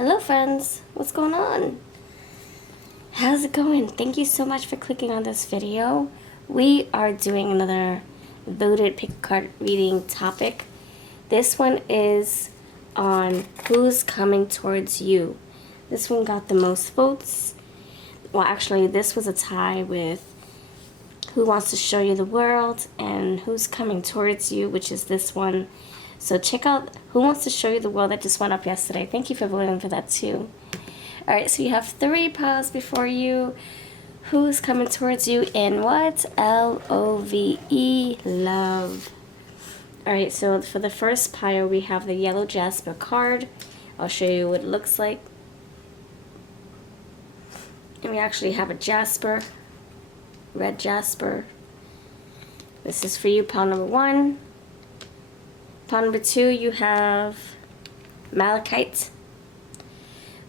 Hello friends, what's going on? How's it going? Thank you so much for clicking on this video. We are doing another voted pick card reading topic. This one is on who's coming towards you. This one got the most votes. Well, actually, this was a tie with who wants to show you the world and who's coming towards you, which is this one. So check out Who Wants to Show You the World that just went up yesterday. Thank you for voting for that too. Alright, so you have 3 piles before you. Who's coming towards you in what? L-O-V-E, love. Alright, so for the first pile we have the yellow jasper card. I'll show you what it looks like. And we actually have a jasper, red jasper. This is for you, pile number 1. Pile number 2, you have malachite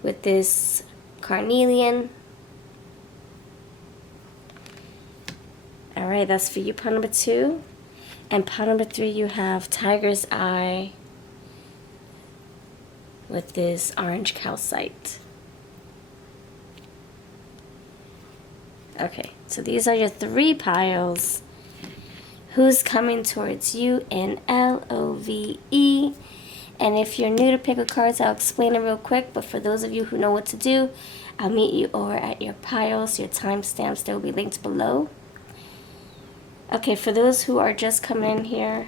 with this carnelian. Alright, that's for you, pile number 2. And pile number 3, you have tiger's eye with this orange calcite. Okay, so these are your 3 piles. Who's coming towards you in L-O-V-E. And if you're new to pick a cards, I'll explain it real quick. But for those of you who know what to do, I'll meet you over at your piles, your timestamps. They will be linked below. Okay, for those who are just coming in here,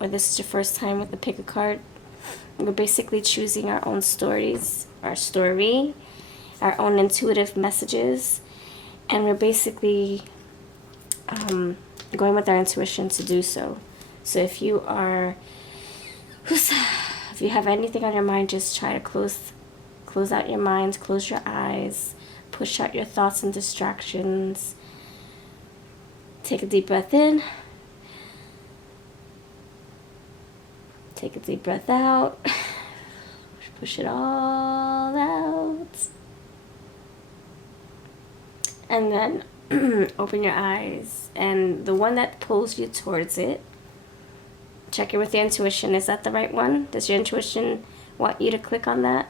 or this is your first time with the pick a card, we're basically choosing our own stories, our story, our own intuitive messages. And we're basically going with our intuition to do so. So if you have anything on your mind, just try to close out your mind, close your eyes, push out your thoughts and distractions. Take a deep breath in. Take a deep breath out. Push it all out. And then open your eyes, and the one that pulls you towards it, check it with your intuition. Is that the right one? Does your intuition want you to click on that?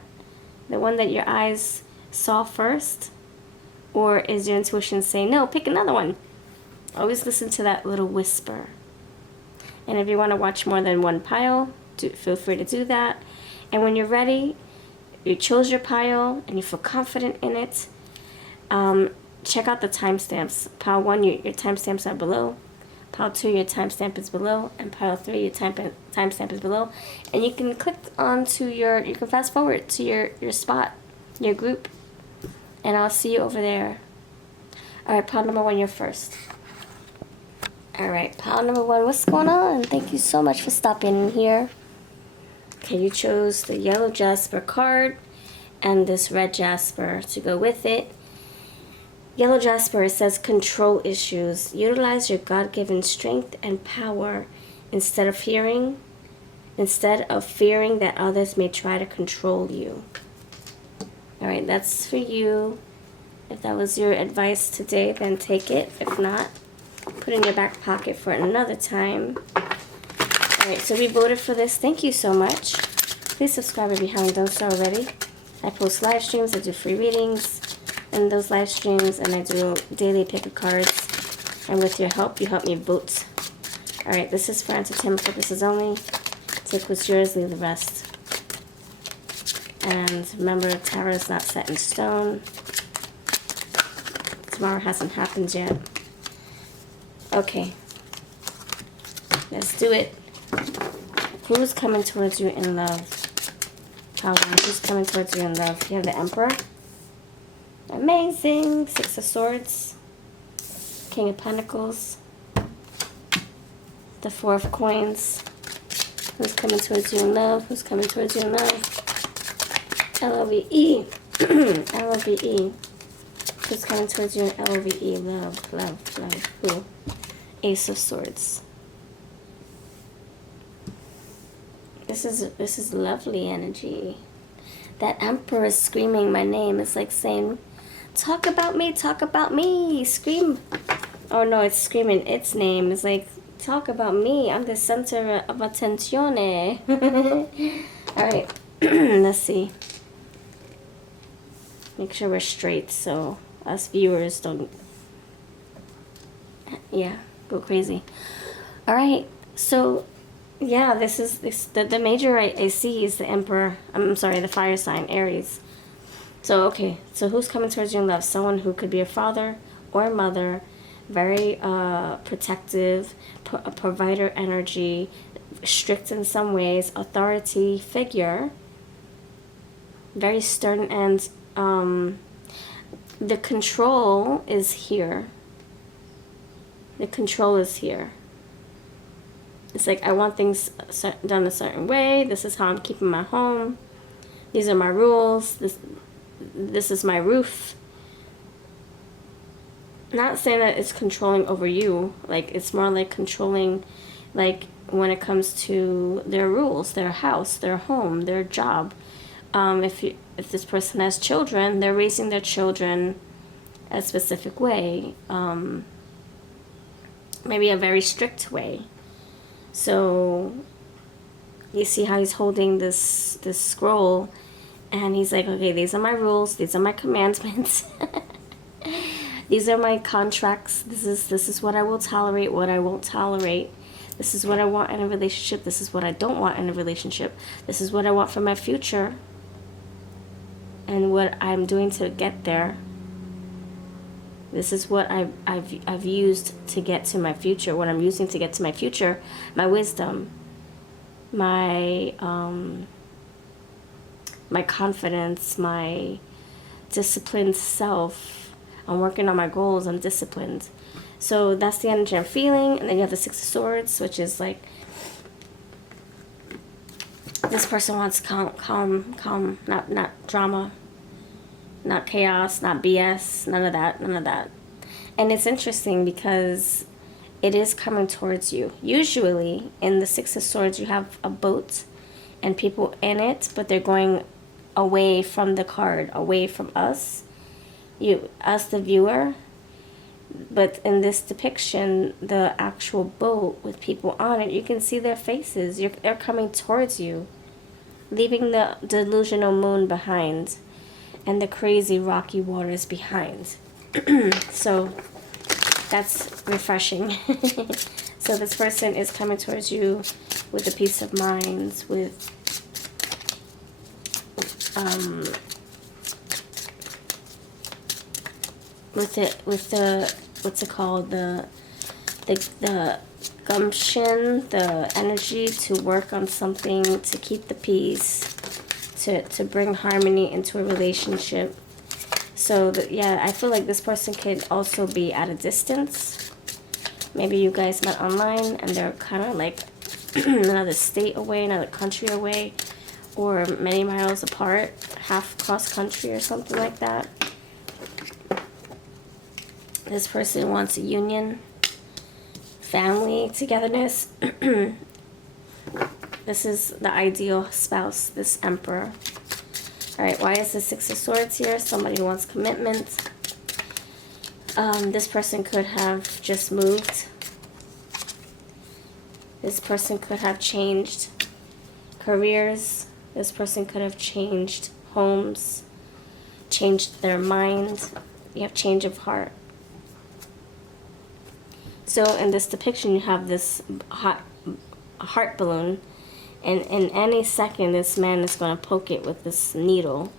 The one that your eyes saw first? Or is your intuition saying, no, pick another one? Always listen to that little whisper. And if you want to watch more than one pile, feel free to do that. And when you're ready, you chose your pile and you feel confident in it, check out the timestamps. Pile 1, your timestamps are below. Pile 2, your timestamp is below. And pile 3, your timestamp is below. And you can click onto you can fast forward to your spot, your group. And I'll see you over there. Alright, pile number 1, you're first. Alright, pile number 1, what's going on? Thank you so much for stopping in here. Okay, you chose the yellow jasper card and this red jasper to go with it. Yellow jasper, it says control issues. Utilize your God-given strength and power instead of fearing that others may try to control you. Alright, that's for you. If that was your advice today, then take it. If not, put it in your back pocket for another time. Alright, so we voted for this. Thank you so much. Please subscribe if you haven't done so already. I post live streams, I do free readings in those live streams, and I do daily pick a cards. And with your help, you help me vote. Alright, this is for entertainment purposes only. Take what's yours, leave the rest. And remember, tarot is not set in stone. Tomorrow hasn't happened yet. Okay. Let's do it. Who's coming towards you in love? Who's coming towards you in love? You have the Emperor. Amazing. 6 of Swords. King of Pentacles. The 4 of Coins. Who's coming towards you in love? Who's coming towards you in love? L-O-V-E. L-O-V-E. Who's coming towards you in L-O-V-E? Love, love, love. Who? Ace of Swords. This is lovely energy. That Emperor is screaming my name. It's like saying, talk about me, scream. Oh no, it's screaming its name. It's like, talk about me. I'm the center of attenzione. Alright, let's see. make sure we're straight so us viewers don't, yeah, go crazy. All right, so yeah, this is the major I see is the Emperor. I'm sorry, the fire sign, Aries. So okay, so who's coming towards you in love? Someone who could be a father or a mother, very protective, a provider energy, strict in some ways, authority figure, very stern, and the control is here. The control is here. It's like, I want things done a certain way. This is how I'm keeping my home. These are my rules. This is my roof. Not saying that it's controlling over you. Like, it's more like controlling, like, when it comes to their rules, their house, their home, their job. If this person has children, they're raising their children a specific way. Maybe a very strict way. So you see how he's holding this scroll, and he's like, okay, these are my rules, these are my commandments, these are my contracts, this is what I will tolerate, what I won't tolerate, this is what I want in a relationship, this is what I don't want in a relationship, this is what I want for my future, and what I'm doing to get there. This is what I've used to get to my future. What I'm using to get to my future, my wisdom, my my confidence, my disciplined self. I'm working on my goals. I'm disciplined. So that's the energy I'm feeling. And then you have the Six of Swords, which is like, this person wants calm, not drama. Not chaos, not BS, none of that. And it's interesting because it is coming towards you. Usually, in the Six of Swords, you have a boat and people in it, but they're going away from the card, away from us, us the viewer. But in this depiction, the actual boat with people on it, you can see their faces. They're coming towards you, leaving the delusional moon behind and the crazy rocky waters behind. So that's refreshing. So this person is coming towards you with a peace of mind, with the what's it called, the gumption, the energy to work on something, to keep the peace, to bring harmony into a relationship. So yeah, I feel like this person could also be at a distance. Maybe you guys met online and they're kind of like another state away, another country away, or many miles apart, half cross country or something like that. This person wants a union, family, togetherness. This is the ideal spouse, this Emperor. All right, why is the Six of Swords here? Somebody who wants commitment. This person could have just moved. This person could have changed careers. This person could have changed homes, changed their mind. You have change of heart. So in this depiction, you have this heart balloon. And in any second, this man is going to poke it with this needle.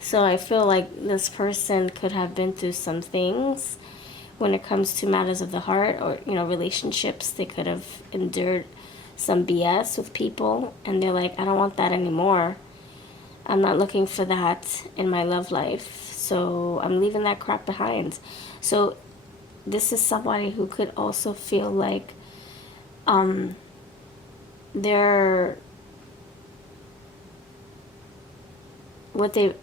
So I feel like this person could have been through some things when it comes to matters of the heart, or, you know, relationships. They could have endured some BS with people, and they're like, I don't want that anymore. I'm not looking for that in my love life. So I'm leaving that crap behind. So this is somebody who could also feel like they're what they've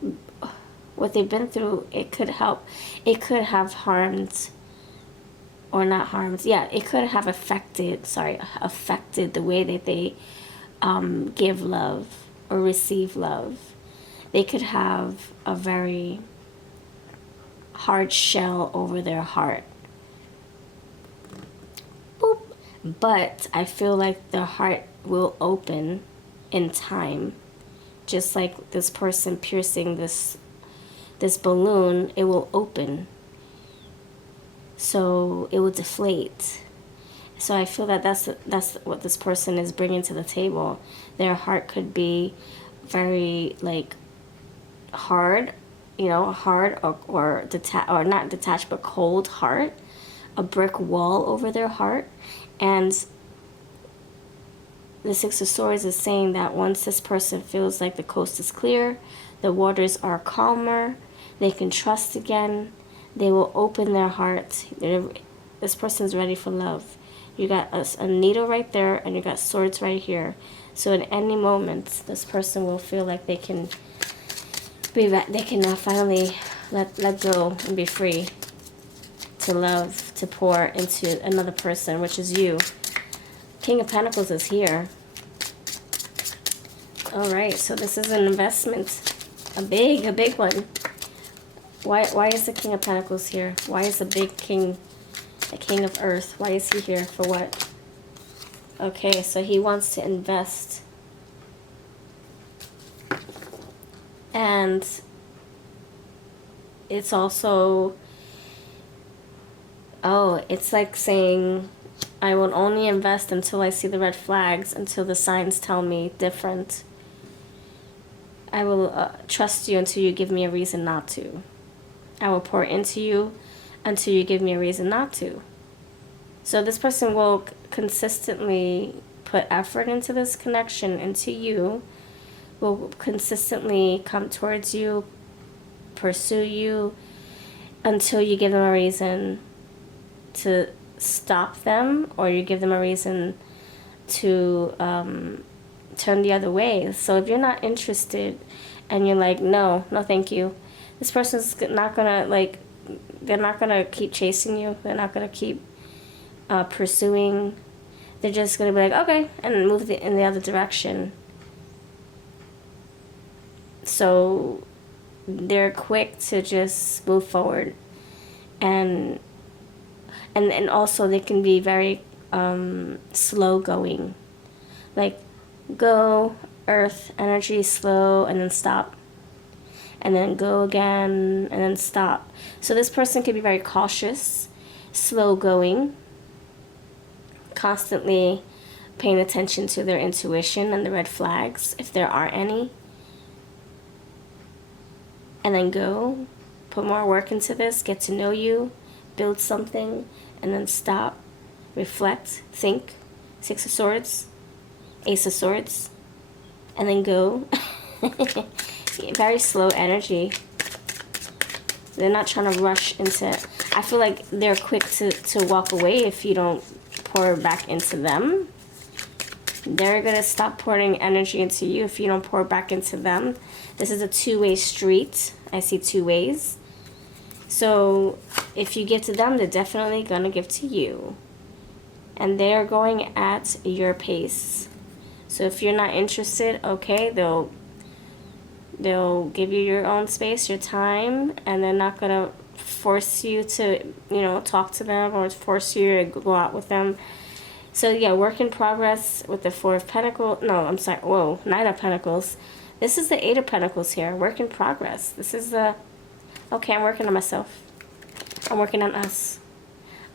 been through, it could have harmed, or not harmed, yeah, it could have affected the way that they give love or receive love. They could have a very hard shell over their heart. Boop. But I feel like their heart will open in time, just like this person piercing this this balloon, it will open. So it will deflate. So I feel that that's what this person is bringing to the table. Their heart could be very like hard, you know, hard or not detached but cold heart, a brick wall over their heart. And the Six of Swords is saying that once this person feels like the coast is clear, the waters are calmer, they can trust again, they will open their heart. This person's ready for love. You got a needle right there, and you got swords right here. So at any moment, this person will feel like they can finally let go and be free to love, to pour into another person, which is you. King of Pentacles is here. All right, so this is an investment, a big one. Why is the King of Pentacles here? Why is the big king, the King of Earth? Why is he here? For what? Okay, so he wants to invest. And it's also, oh, it's like saying, I will only invest until I see the red flags, until the signs tell me different. I will trust you until you give me a reason not to. I will pour into you until you give me a reason not to. So this person will consistently put effort into this connection, into you, will consistently come towards you, pursue you, until you give them a reason to stop them, or you give them a reason to turn the other way. So if you're not interested and you're like, no thank you, this person's not gonna, like, they're not gonna keep chasing you, they're not gonna keep pursuing. They're just gonna be like, okay, and move in the other direction. So they're quick to just move forward, and also they can be very slow going, like go, earth energy, slow, and then stop, and then go again, and then stop. So this person can be very cautious, slow going, constantly paying attention to their intuition and the red flags, if there are any, and then go, put more work into this, get to know you, build something, and then stop, reflect, think. Six of Swords, Ace of Swords, and then go. Very slow energy. They're not trying to rush into it. I feel like they're quick to walk away if you don't pour back into them. They're going to stop pouring energy into you if you don't pour back into them. This is a two-way street. I see two ways. So if you give to them, they're definitely going to give to you. And they're going at your pace. So if you're not interested, okay, they'll give you your own space, your time, and they're not going to force you to, you know, talk to them or force you to go out with them. So yeah, work in progress with the Four of Pentacles. No, I'm sorry. Whoa, Nine of Pentacles. This is the Eight of Pentacles here. Work in progress. This is the, okay, I'm working on myself. I'm working on us.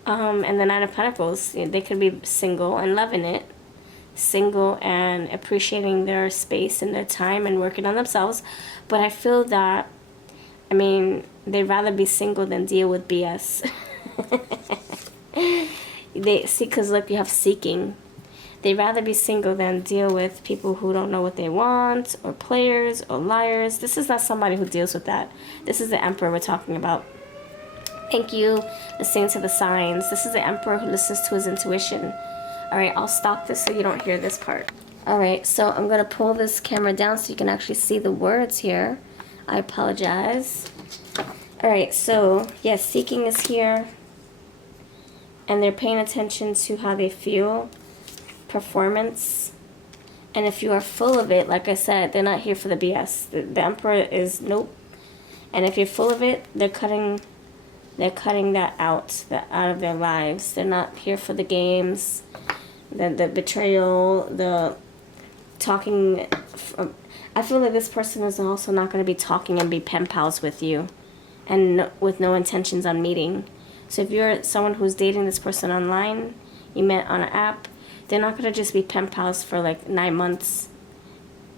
And the Nine of Pentacles, they could be single and loving it. Single and appreciating their space and their time and working on themselves. But I feel that, I mean, they'd rather be single than deal with BS. They see, because look, you have seeking. They'd rather be single than deal with people who don't know what they want, or players, or liars. This is not somebody who deals with that. This is the Emperor we're talking about. Thank you, listening to the signs. This is the Emperor who listens to his intuition. Alright, I'll stop this so you don't hear this part. Alright, so I'm going to pull this camera down so you can actually see the words here. I apologize. Alright, so, yes, seeking is here. And they're paying attention to how they feel. Performance. And if you are full of it, like I said, they're not here for the BS. The Emperor is nope. And if you're full of it, they're cutting that out of their lives. They're not here for the games, the betrayal, the talking I feel like this person is also not going to be talking and be pen pals with you, and with no intentions on meeting. So if you're someone who's dating this person online, you met on an app, they're not going to just be pen pals for like 9 months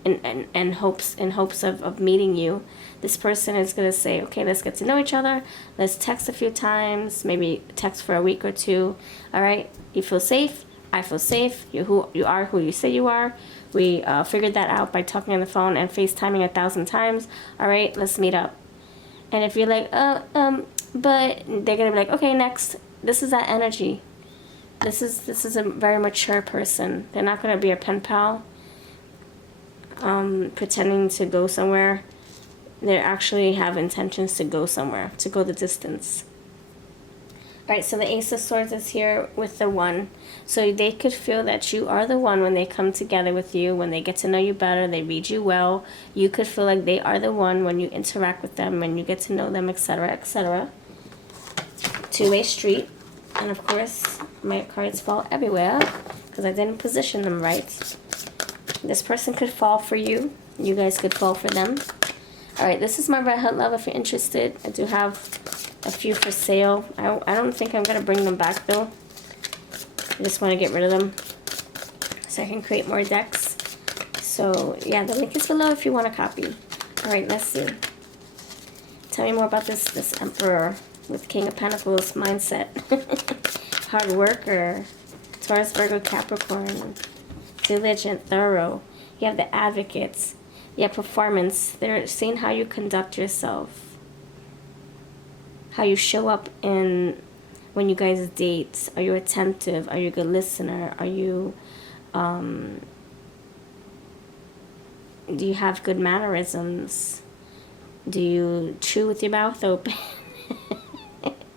in hopes of meeting you. This person is going to say, okay, let's get to know each other. Let's text a few times, maybe text for a week or two. All right, you feel safe. I feel safe. You are who you say you are. We figured that out by talking on the phone and FaceTiming 1,000 times. All right, let's meet up. And if you're like, but they're gonna be like, okay, next. This is that energy. This is a very mature person. They're not gonna be a pen pal, pretending to go somewhere. They actually have intentions to go somewhere, to go the distance. Right, so the Ace of Swords is here with the One. So they could feel that you are the one when they come together with you, when they get to know you better, they read you well. You could feel like they are the one when you interact with them, when you get to know them, etc., etc. Two-way street. And of course, my cards fall everywhere because I didn't position them right. This person could fall for you. You guys could fall for them. Alright, this is my Red Hot Love if you're interested. I do have a few for sale. I don't think I'm going to bring them back though. I just want to get rid of them so I can create more decks. So yeah, the link is below if you want a copy. Alright, let's see. Tell me more about this Emperor with King of Pentacles mindset. Hard worker. Taurus, Virgo, Capricorn. Diligent, thorough. You have the Advocates. You have performance. They're seeing how you conduct yourself. How you show up in when you guys date. Are you attentive? Are you a good listener? Are you do you have good mannerisms? Do you chew with your mouth open?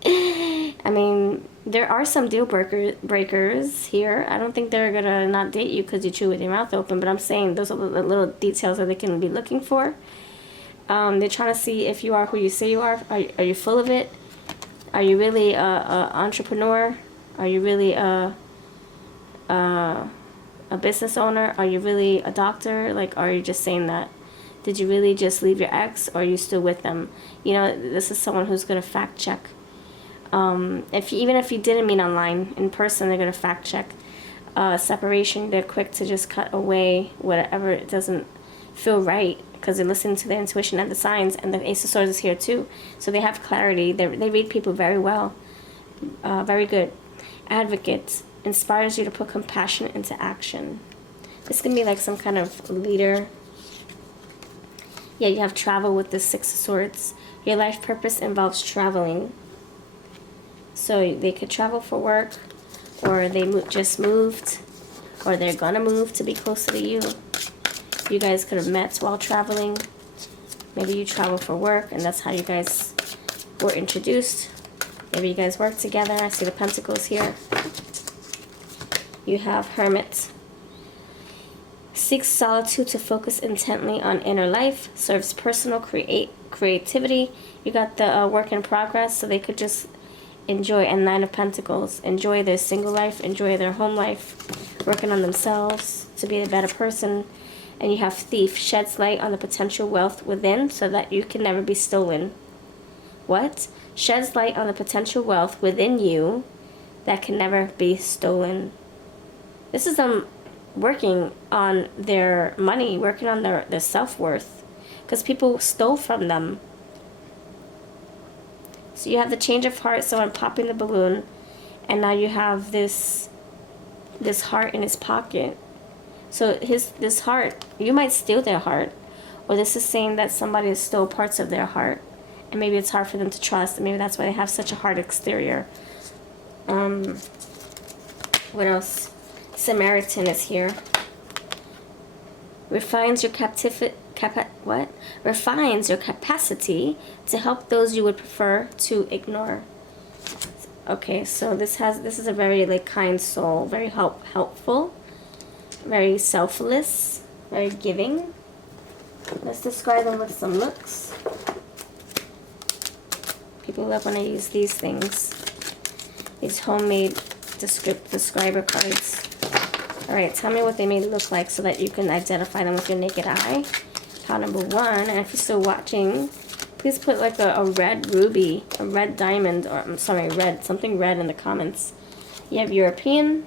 I mean, there are some deal breakers here. I don't think they're gonna not date you because you chew with your mouth open, but I'm saying those are the little details that they can be looking for. They're trying to see if you are who you say you are. Are you full of it? Are you really a entrepreneur? Are you really a business owner? Are you really a doctor? Like, are you just saying that? Did you really just leave your ex, or are you still with them? You know, this is someone who's gonna fact check. Even if you didn't meet online, in person, they're gonna fact check. Separation, they're quick to just cut away whatever it doesn't feel right, because they listen to their intuition and the signs. And the Ace of Swords is here too, so they have clarity. They read people very well. Very good. Advocate inspires you to put compassion into action. This can be like some kind of leader. Yeah, you have travel with the Six of Swords. Your life purpose involves traveling. So they could travel for work, or they just moved, or they're gonna move to be closer to you. You guys could have met while traveling. Maybe you travel for work, and that's how you guys were introduced. Maybe you guys work together. I see the Pentacles here. You have Hermit. Seeks solitude to focus intently on inner life. Serves personal creativity. You got the work in progress, so they could just enjoy. And Nine of Pentacles. Enjoy their single life. Enjoy their home life. Working on themselves to be a better person. And you have Thief. Sheds light on the potential wealth within so that you can never be stolen. What? Sheds light on the potential wealth within you that can never be stolen. This is them working on their money, working on their self-worth, because people stole from them. So you have the change of heart, someone popping the balloon, and now you have this heart in his pocket. So this heart, you might steal their heart, or this is saying that somebody has stole parts of their heart, and maybe it's hard for them to trust, and maybe that's why they have such a hard exterior. What else? Samaritan is here. Refines your Refines your capacity to help those you would prefer to ignore. Okay, so this is a very like kind soul, very helpful, very selfless, very giving. Let's describe them with some looks. People love when I use these things. These homemade describer cards. All right, tell me what they may look like so that you can identify them with your naked eye. Pile number 1, and if you're still watching, please put like a red ruby, a red diamond, or I'm sorry, something red in the comments. You have European,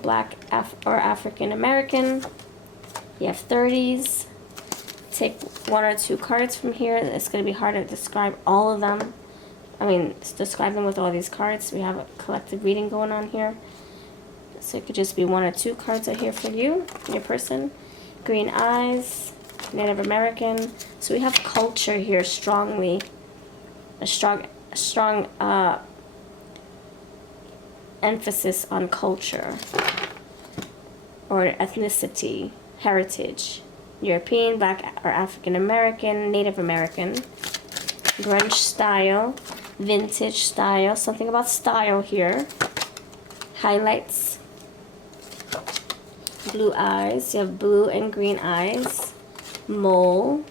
Black or African American. You have 30s. Take 1 or 2 cards from here. It's going to be hard to describe all of them. I mean, describe them with all these cards. We have a collective reading going on here. So it could just be 1 or 2 cards are here for you, your person. Green eyes, Native American. So we have culture here strongly. A strong emphasis on culture or ethnicity, heritage. European, Black or African American, Native American. Grunge style, vintage style, something about style here. Highlights. Blue eyes, you have blue and green eyes. Mole,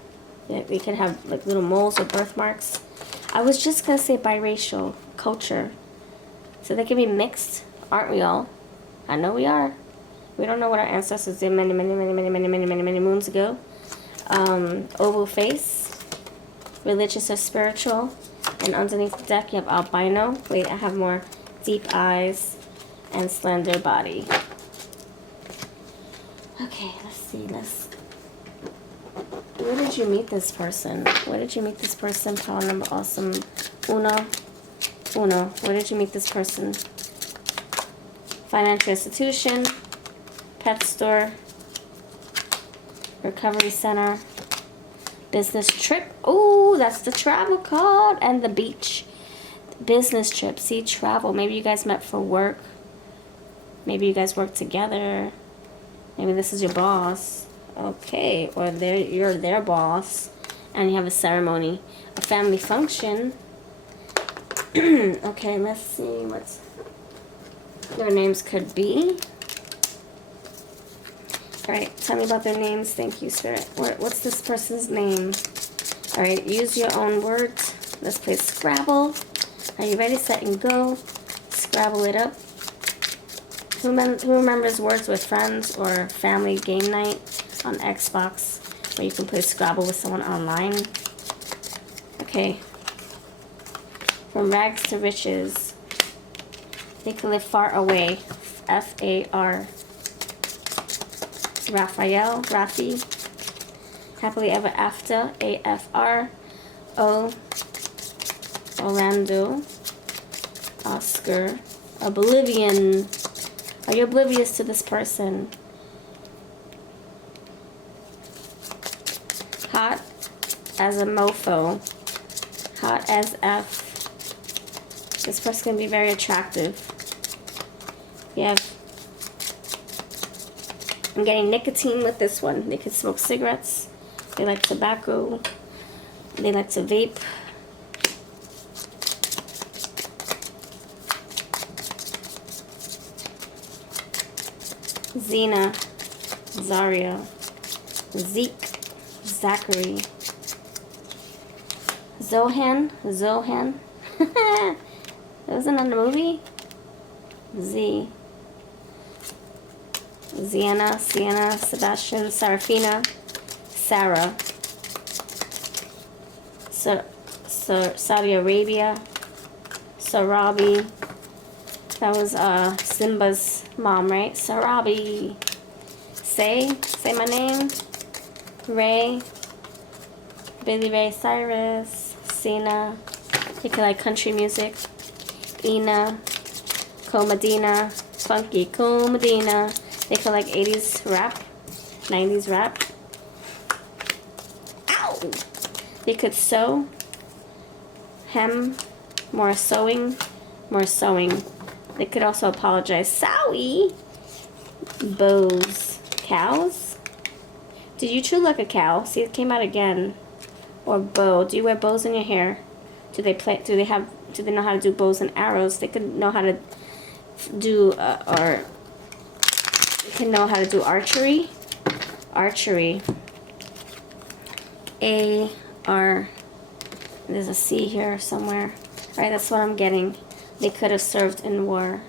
yeah, we can have like little moles or birthmarks. I was just gonna say biracial, culture. So they can be mixed, aren't we all? I know we are. We don't know what our ancestors did many moons ago. Oval face, religious or spiritual. And underneath the deck you have albino. Wait, I have more deep eyes and slender body. Okay, let's see. Where did you meet this person? Where did you meet this person? Power number awesome. Uno. Where did you meet this person? Financial institution. Pet store. Recovery center. Business trip. Oh, that's the travel card. And the beach. Business trip. See, travel. Maybe you guys met for work. Maybe you guys work together. Maybe this is your boss. Okay. Or you're their boss. And you have a ceremony. A family function. Okay, let's see what their names could be. Alright, tell me about their names. Thank you, Spirit. What's this person's name? Alright, use your own words. Let's play Scrabble. Are you ready, set, and go? Scrabble it up. Who remembers Words with Friends or Family Game Night on Xbox where you can play Scrabble with someone online? Okay. From rags to riches. They can live far away. F-A-R. Raphael, Rafi. Happily Ever After, A-F-R. O. Orlando. Oscar. Oblivion. Are you oblivious to this person? Hot as a mofo. Hot as F. This person can be very attractive. Yeah. I'm getting nicotine with this one. They can smoke cigarettes. They like tobacco. They like to vape. Zena. Zaria. Zeke. Zachary. Zohan. Wasn't that in the movie? Z. Sienna, Sebastian, Sarafina, Sarah. Saudi Arabia. Sarabi. That was Simba's mom, right? Sarabi. Say my name. Ray. Billy Ray Cyrus. Sina. You can like country music. Ina. Comadina. Funky Comadina. They can like 80s rap. 90s rap. Ow! They could sew. Hem. More sewing. They could also apologize. Sowie. Bows. Cows. Did you chew like a cow? See, it came out again. Or bow. Do you wear bows in your hair? Do they know how to do bows and arrows? They could know how to do they can know how to do archery. A-R. There's a C here somewhere. Alright, that's what I'm getting. They could have served in war.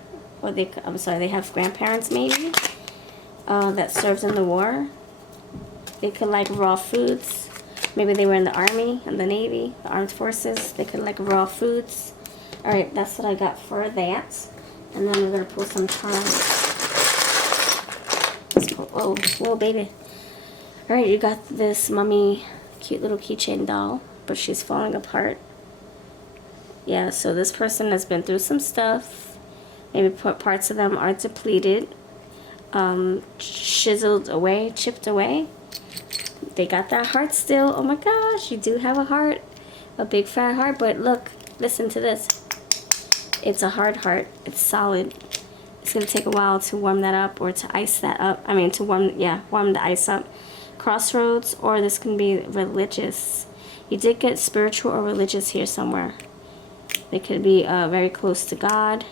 or I'm sorry, they have grandparents maybe that served in the war. They could like raw foods. Maybe they were in the army and the navy, the armed forces. They could like raw foods. All right, that's what I got for that. And then we're gonna pull some cards. Whoa, whoa, baby. All right, you got this mummy, cute little keychain doll, but she's falling apart. Yeah, so this person has been through some stuff. Maybe parts of them are depleted, chiseled away, chipped away. They got that heart still. Oh my gosh, you do have a heart, a big fat heart. But look, listen to this. It's a hard heart. It's solid. It's gonna take a while to warm that up, or to ice that up. I mean, to warm the ice up. Crossroads, or this can be religious. You did get spiritual or religious here somewhere. They could be very close to God.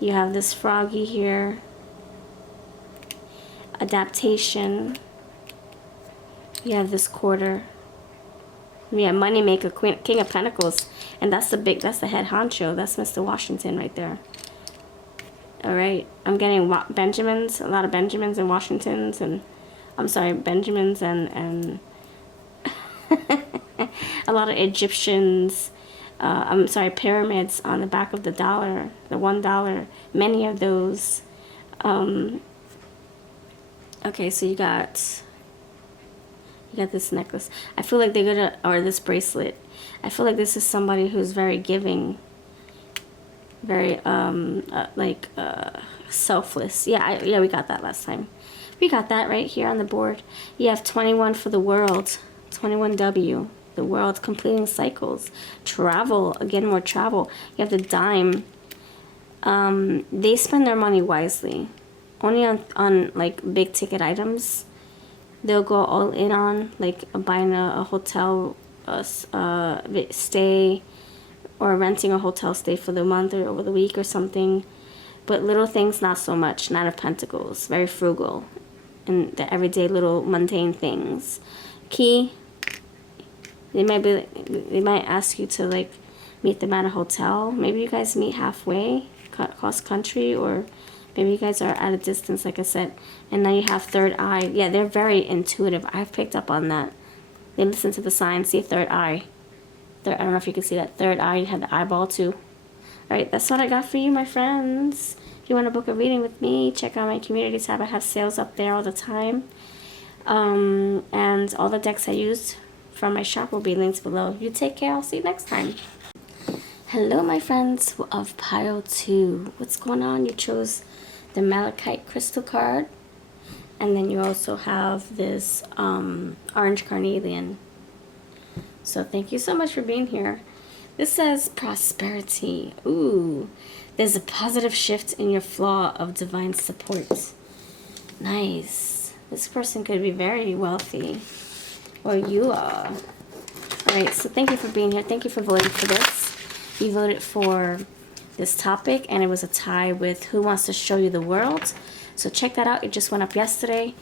You have this froggy here. Adaptation. You have this quarter. Yeah, money maker, King of Pentacles, and that's the head honcho. That's Mr. Washington right there. All right, I'm getting Benjamins, a lot of Benjamins and Washingtons, and I'm sorry, Benjamins and a lot of Egyptians. I'm sorry, pyramids on the back of the dollar, the $1. Many of those. Okay, so you got this necklace. I feel like they're gonna, or this bracelet. I feel like this is somebody who's very giving, very selfless. Yeah, we got that last time. We got that right here on the board. You have 21 for the world, 21W, the world, completing cycles, travel, again, more travel. You have the dime. They spend their money wisely, only on like big ticket items. They'll go all in on, like buying a hotel stay, or renting a hotel stay for the month or over the week or something. But little things, not so much. Nine of Pentacles, very frugal, and the everyday little mundane things. Key. They might ask you to like meet them at a hotel. Maybe you guys meet halfway, cross country, or maybe you guys are at a distance, like I said. And now you have third eye. Yeah, they're very intuitive. I've picked up on that. They listen to the signs. See third eye. I don't know if you can see that third eye. You have the eyeball too. All right, that's what I got for you, my friends. If you want to book a reading with me, check out my community tab. I have sales up there all the time. And all the decks I used from my shop will be linked below. You take care. I'll see you next time. Hello, my friends of pile 2. What's going on? You chose the Malachite crystal card, and then you also have this orange carnelian. So thank you so much for being here. This says prosperity. Ooh, there's a positive shift in your flaw of divine support. Nice. This person could be very wealthy, or you are. All right, so thank you for being here. Thank you for voting for this. You voted for this topic, and it was a tie with Who Wants to Show You the World. So check that out. It just went up yesterday,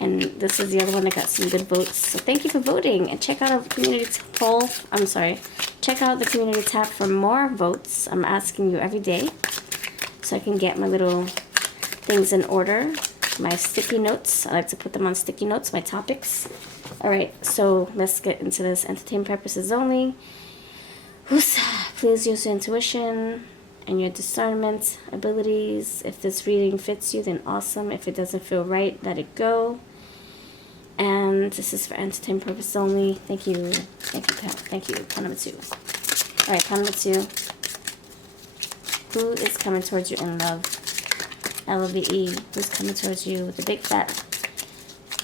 and this is the other one that got some good votes. So thank you for voting, and check out our community poll. I'm sorry. Check out the community tab for more votes. I'm asking you every day, so I can get my little things in order. My sticky notes. I like to put them on sticky notes, my topics. All right, so let's get into this. Entertainment purposes only. Please use your intuition and your discernment abilities. If this reading fits you, then awesome. If it doesn't feel right, let it go. And this is for entertainment purposes only. Thank you. Thank you. Pile number 2. All right, pile number 2. Who is coming towards you in love? LOVE. Who's coming towards you with a big fat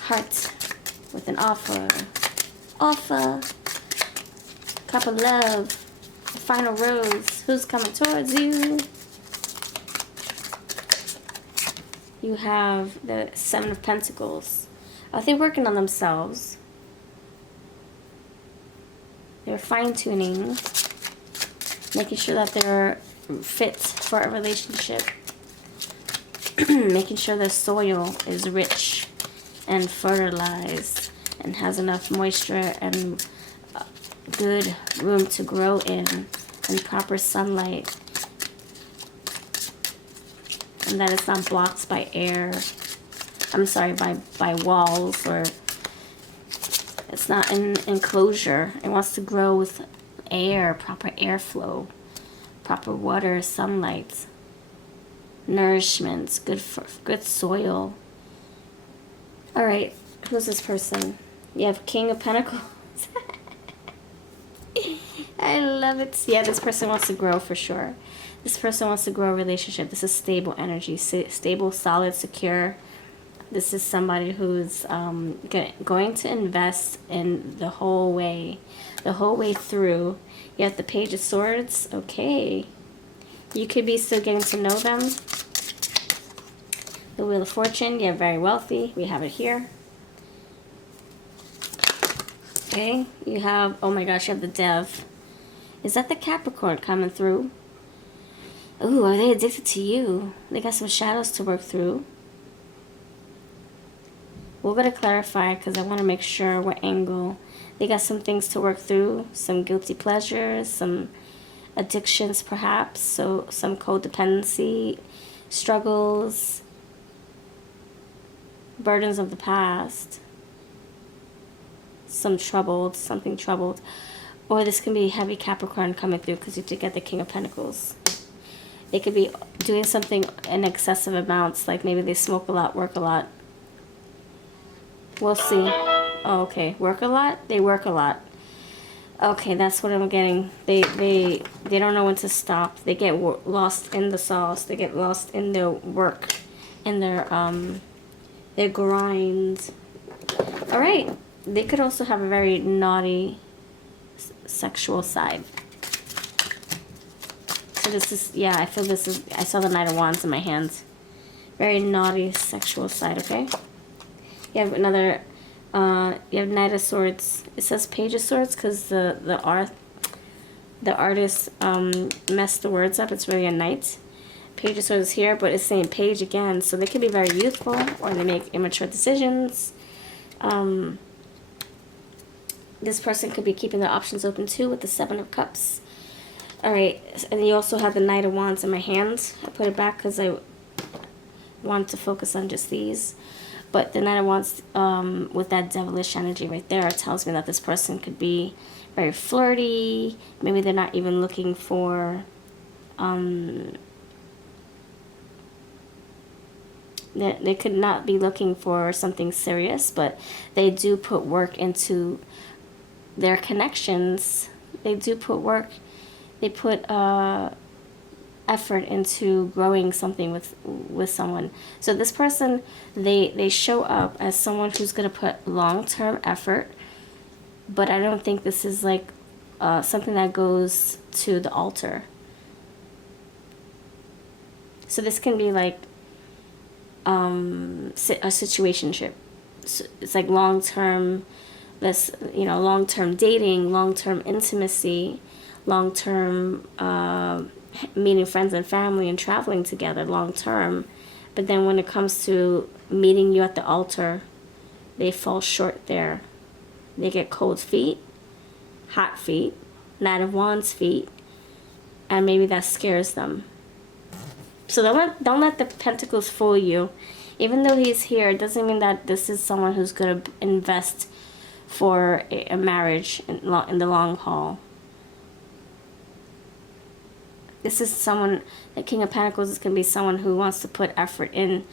heart, with an offer? Cup of love. Final rose. Who's coming towards you? You have the 7 of Pentacles. Are they working on themselves? They're fine-tuning, making sure that they're fit for a relationship, making sure the soil is rich and fertilized and has enough moisture and good room to grow in, and proper sunlight. and that it's not blocked by air. I'm sorry, by walls, or it's not an enclosure. It wants to grow with air, proper airflow, proper water, sunlight, nourishment, good soil. All right, who's this person? You have King of Pentacles. I love it. Yeah, this person wants to grow for sure. This person wants to grow a relationship. This is stable energy, stable, solid, secure. This is somebody who's going to invest in the whole way through. You have the Page of Swords. Okay. You could be still getting to know them. The Wheel of Fortune. You're very wealthy. We have it here. Okay. You have, oh my gosh, you have the Dev. Is that the Capricorn coming through? Ooh, are they addicted to you? They got some shadows to work through. We're going to clarify because I want to make sure what angle. They got some things to work through. Some guilty pleasures, some addictions perhaps. So some codependency, struggles, burdens of the past. Something troubled. Or this can be heavy Capricorn coming through because you did get the King of Pentacles. They could be doing something in excessive amounts, like maybe they smoke a lot, work a lot. We'll see. Oh, okay, work a lot? They work a lot. Okay, that's what I'm getting. They don't know when to stop. They get lost in the sauce. They get lost in their work, in their grind. All right. They could also have a very naughty sexual side. So this is, yeah, I feel this is, I saw the Knight of Wands in my hands. Very naughty sexual side, okay? You have another, you have Knight of Swords. It says Page of Swords because the artist messed the words up. It's really a knight. Page of Swords is here, but it's saying page again. So they could be very youthful, or they make immature decisions. This person could be keeping their options open too with the Seven of Cups. All right, and you also have the Knight of Wands in my hand. I put it back because I want to focus on just these. But the Knight of Wands with that devilish energy right there tells me that this person could be very flirty. Maybe they're not even looking for... They could not be looking for something serious, but they do put work into their connections. They do put work. They put effort into growing something with someone. So this person, they show up as someone who's going to put long-term effort, but I don't think this is like something that goes to the altar. So this can be like a situationship. So it's like long-term, long-term dating, long-term intimacy, long-term meeting friends and family and traveling together long-term. But then when it comes to meeting you at the altar, they fall short there. They get cold feet, hot feet, Knight of Wands feet, and maybe that scares them. So don't let the Pentacles fool you. Even though he's here, it doesn't mean that this is someone who's going to invest for a marriage in the long haul. This is someone, the King of Pentacles is going to be someone who wants to put effort in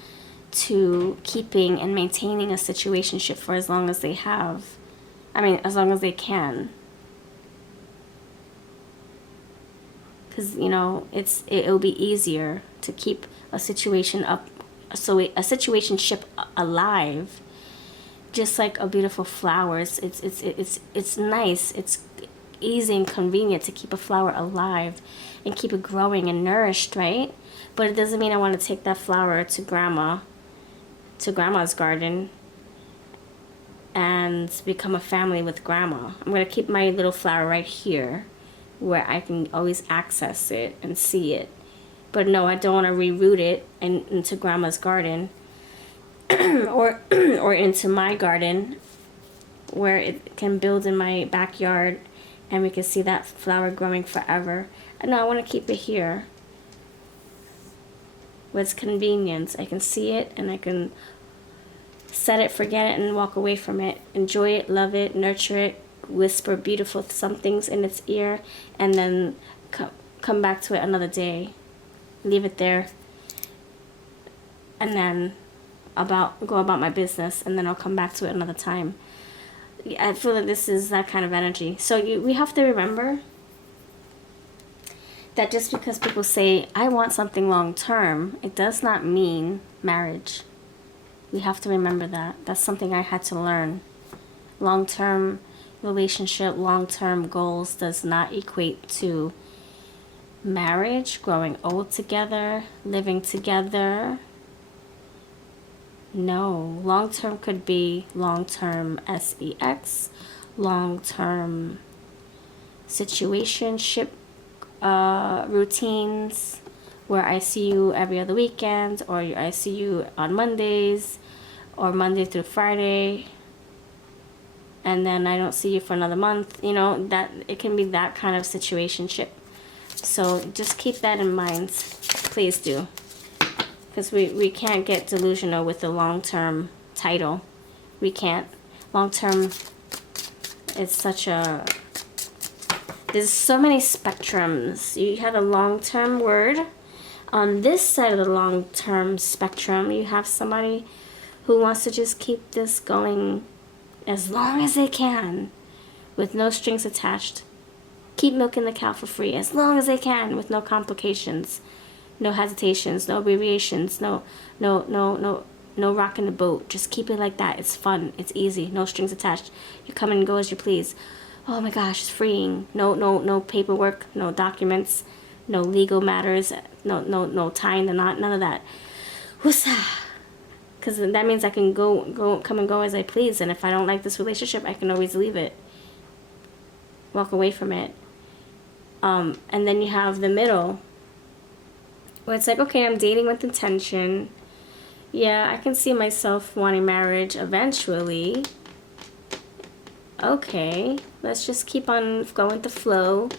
to keeping and maintaining a situationship for as long as they have. As long as they can. Because, it'll be easier to keep a situation up, so a situationship alive, just like a beautiful flower. It's nice. It's easy and convenient to keep a flower alive and keep it growing and nourished, right? But it doesn't mean I want to take that flower to grandma's garden and become a family with grandma. I'm going to keep my little flower right here where I can always access it and see it. But no, I don't want to reroot it into grandma's garden or into my garden where it can build in my backyard and we can see that flower growing forever. No, I want to keep it here. where it's convenient. I can see it and I can set it, forget it, and walk away from it. Enjoy it, love it, nurture it, whisper beautiful somethings in its ear, and then come back to it another day. Leave it there, and then go about my business, and then I'll come back to it another time. I feel that this is that kind of energy. So we have to remember that just because people say, I want something long term, it does not mean marriage. We have to remember that. That's something I had to learn. Long term relationship, long term goals does not equate to marriage, growing old together, living together. No, long term could be long term sex, long term situationship routines, where I see you every other weekend, or I see you on Mondays, or Monday through Friday, and then I don't see you for another month. You know, that it can be that kind of situationship. So just keep that in mind, please do. Because we can't get delusional with the long-term title. We can't. Long-term is such a... There's so many spectrums. You have a long-term word. On this side of the long-term spectrum, you have somebody who wants to just keep this going as long as they can with no strings attached. Keep milking the cow for free as long as they can with no complications. No hesitations, no abbreviations, no rocking the boat. Just keep it like that. It's fun. It's easy. No strings attached. You come and go as you please. Oh my gosh, it's freeing. No paperwork, no documents, no legal matters, no tying the knot, none of that. Because that means I can come and go as I please. And if I don't like this relationship, I can always leave it. Walk away from it. And then you have the middle, where it's like, okay, I'm dating with intention. Yeah, I can see myself wanting marriage eventually. Okay, let's just keep on going with the flow.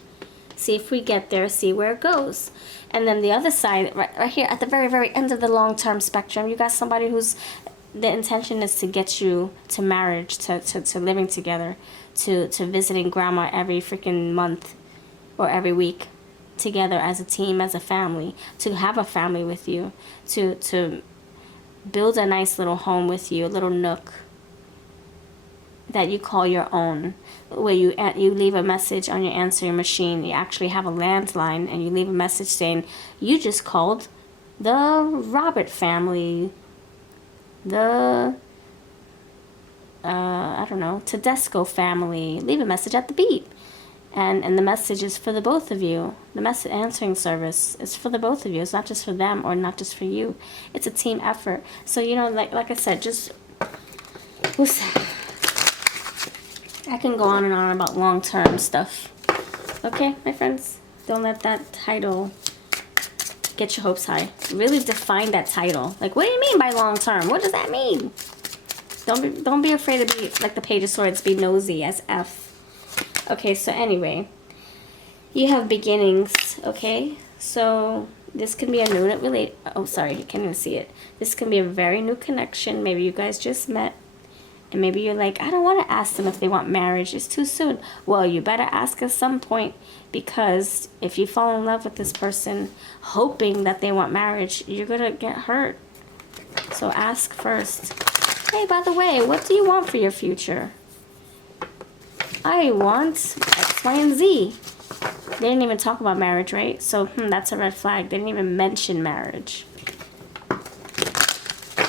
See if we get there, see where it goes. And then the other side, right here at the very, very end of the long-term spectrum, you got somebody who's, the intention is to get you to marriage, to living together, to visiting grandma every freaking month or every week, together as a team, as a family, to have a family with you, to build a nice little home with you, a little nook that you call your own, where you leave a message on your answering machine. You actually have a landline, and you leave a message saying, you just called the Robert family, the I don't know, Tedesco family. Leave a message at the beep. And the message is for the both of you. The message answering service is for the both of you. It's not just for them or not just for you. It's a team effort. So, you know, like I said, just... I can go on and on about long-term stuff. Okay, my friends? Don't let that title get your hopes high. Really define that title. Like, what do you mean by long-term? What does that mean? Don't be afraid to be, like the Page of Swords, be nosy as F. Okay, so anyway, you have beginnings, okay? So this can be a new oh, sorry, you can't even see it. This can be a very new connection. Maybe you guys just met, and maybe you're like, I don't want to ask them if they want marriage. It's too soon. Well, you better ask at some point, because if you fall in love with this person hoping that they want marriage, you're going to get hurt. So ask first. Hey, by the way, what do you want for your future? I want X, Y, and Z. They didn't even talk about marriage, right? So, that's a red flag. They didn't even mention marriage.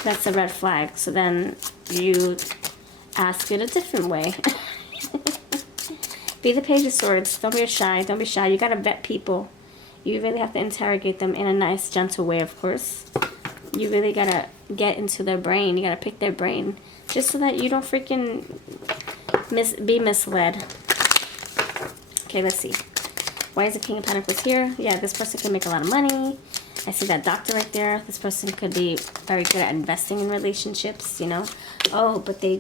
That's a red flag. So then you ask it a different way. Be the Page of Swords. Don't be shy. Don't be shy. You gotta vet people. You really have to interrogate them in a nice, gentle way, of course. You really gotta get into their brain. You gotta pick their brain. Just so that you don't freaking... be misled. Okay, let's see. Why is the King of Pentacles here? Yeah, this person can make a lot of money. I see that doctor right there. This person could be very good at investing in relationships, you know. Oh, but they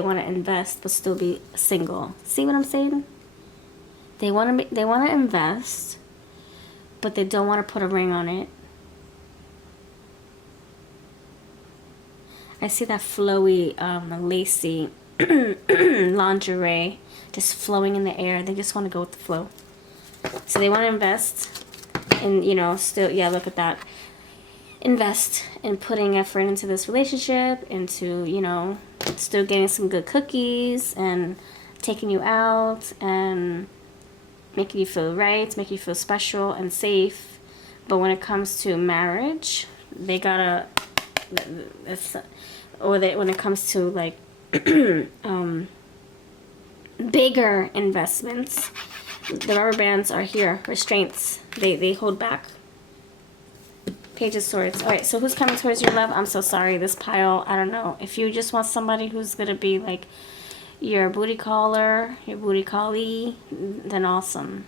want to invest but still be single. See what I'm saying? They want to invest, but they don't want to put a ring on it. I see that flowy, lacy lingerie just flowing in the air. They just want to go with the flow. So they want to invest in, you know, still, yeah, look at that. Invest in putting effort into this relationship, into, you know, still getting some good cookies and taking you out and making you feel right, making you feel special and safe. But when it comes to marriage, they gotta, when it comes to like bigger investments, the rubber bands are here, restraints. They hold back. Page of Swords. All right, so who's coming towards your love? I'm so sorry. This pile, I don't know. If you just want somebody who's gonna be like your booty caller, your booty callee, then awesome.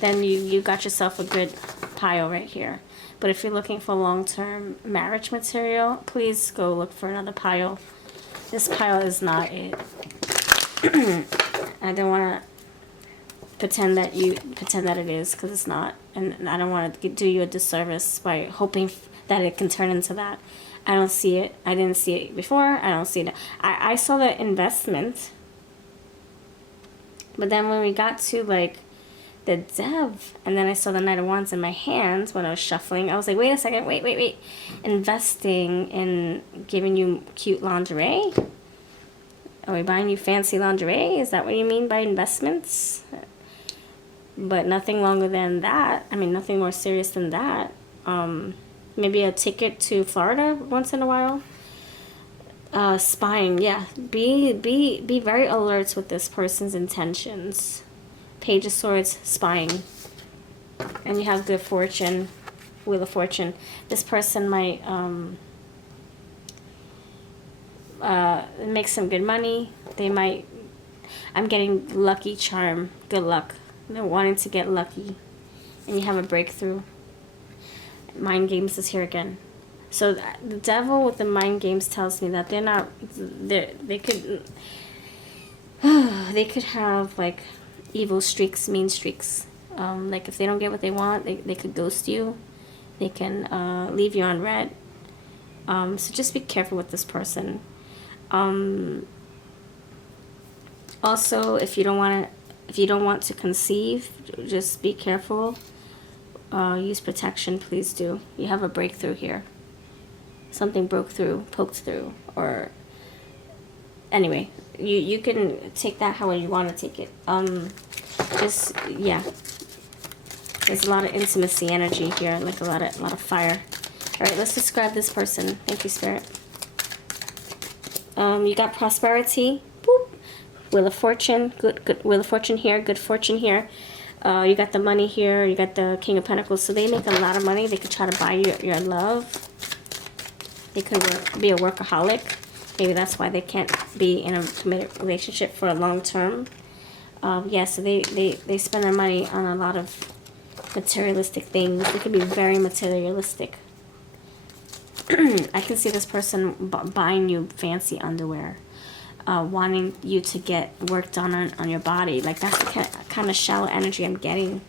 Then you got yourself a good pile right here. But if you're looking for long-term marriage material, please go look for another pile. This pile is not it. I don't want to pretend that it is, because it's not, and I don't want to do you a disservice by hoping that it can turn into that. I don't see it. I didn't see it before. I don't see it. I saw the investment, but then when we got to like the Dev, and then I saw the Knight of Wands in my hands when I was shuffling, I was like, wait a second, wait. Investing in giving you cute lingerie? Are we buying you fancy lingerie? Is that what you mean by investments? But nothing longer than that. I mean, nothing more serious than that. Maybe a ticket to Florida once in a while. Spying, yeah. Be very alert with this person's intentions. Page of Swords, spying. And you have Good Fortune, Wheel of Fortune. This person might make some good money. They might, I'm getting lucky charm, good luck. They're wanting to get lucky. And you have a breakthrough. Mind games is here again. So the Devil with the mind games tells me that they could have like evil streaks, mean streaks. Like if they don't get what they want, they could ghost you. They can leave you on red. So just be careful with this person. Also, if you don't want to conceive, just be careful. Use protection, please do. You have a breakthrough here. Something broke through, poked through, or anyway, you can take that however you want to take it. Just, yeah. There's a lot of intimacy energy here, like a lot of fire. All right, let's describe this person. Thank you, Spirit. You got prosperity. Boop. Wheel of Fortune. Good Wheel of Fortune here. Good fortune here. You got the money here. You got the King of Pentacles. So they make a lot of money. They could try to buy your love. They could be a workaholic. Maybe that's why they can't be in a committed relationship for a long term. Yeah, so they spend their money on a lot of materialistic things. They could be very materialistic. I can see this person buying you fancy underwear. Wanting you to get work done on your body. Like, that's the kind of shallow energy I'm getting.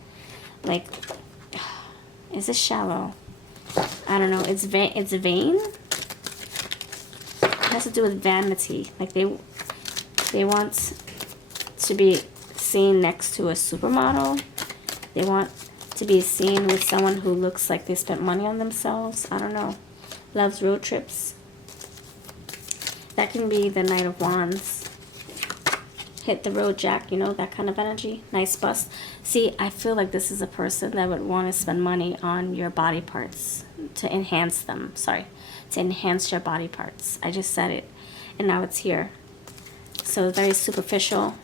Like, is this shallow? I don't know. It's vain. It has to do with vanity. Like, they want to be seen next to a supermodel. They want to be seen with someone who looks like they spent money on themselves. I don't know. Loves road trips. That can be the Knight of Wands. Hit the road, Jack, you know, that kind of energy. Nice bust. See, I feel like this is a person that would want to spend money on your body parts to enhance them. Sorry, to enhance your body parts. I just said it, and now it's here. So very superficial.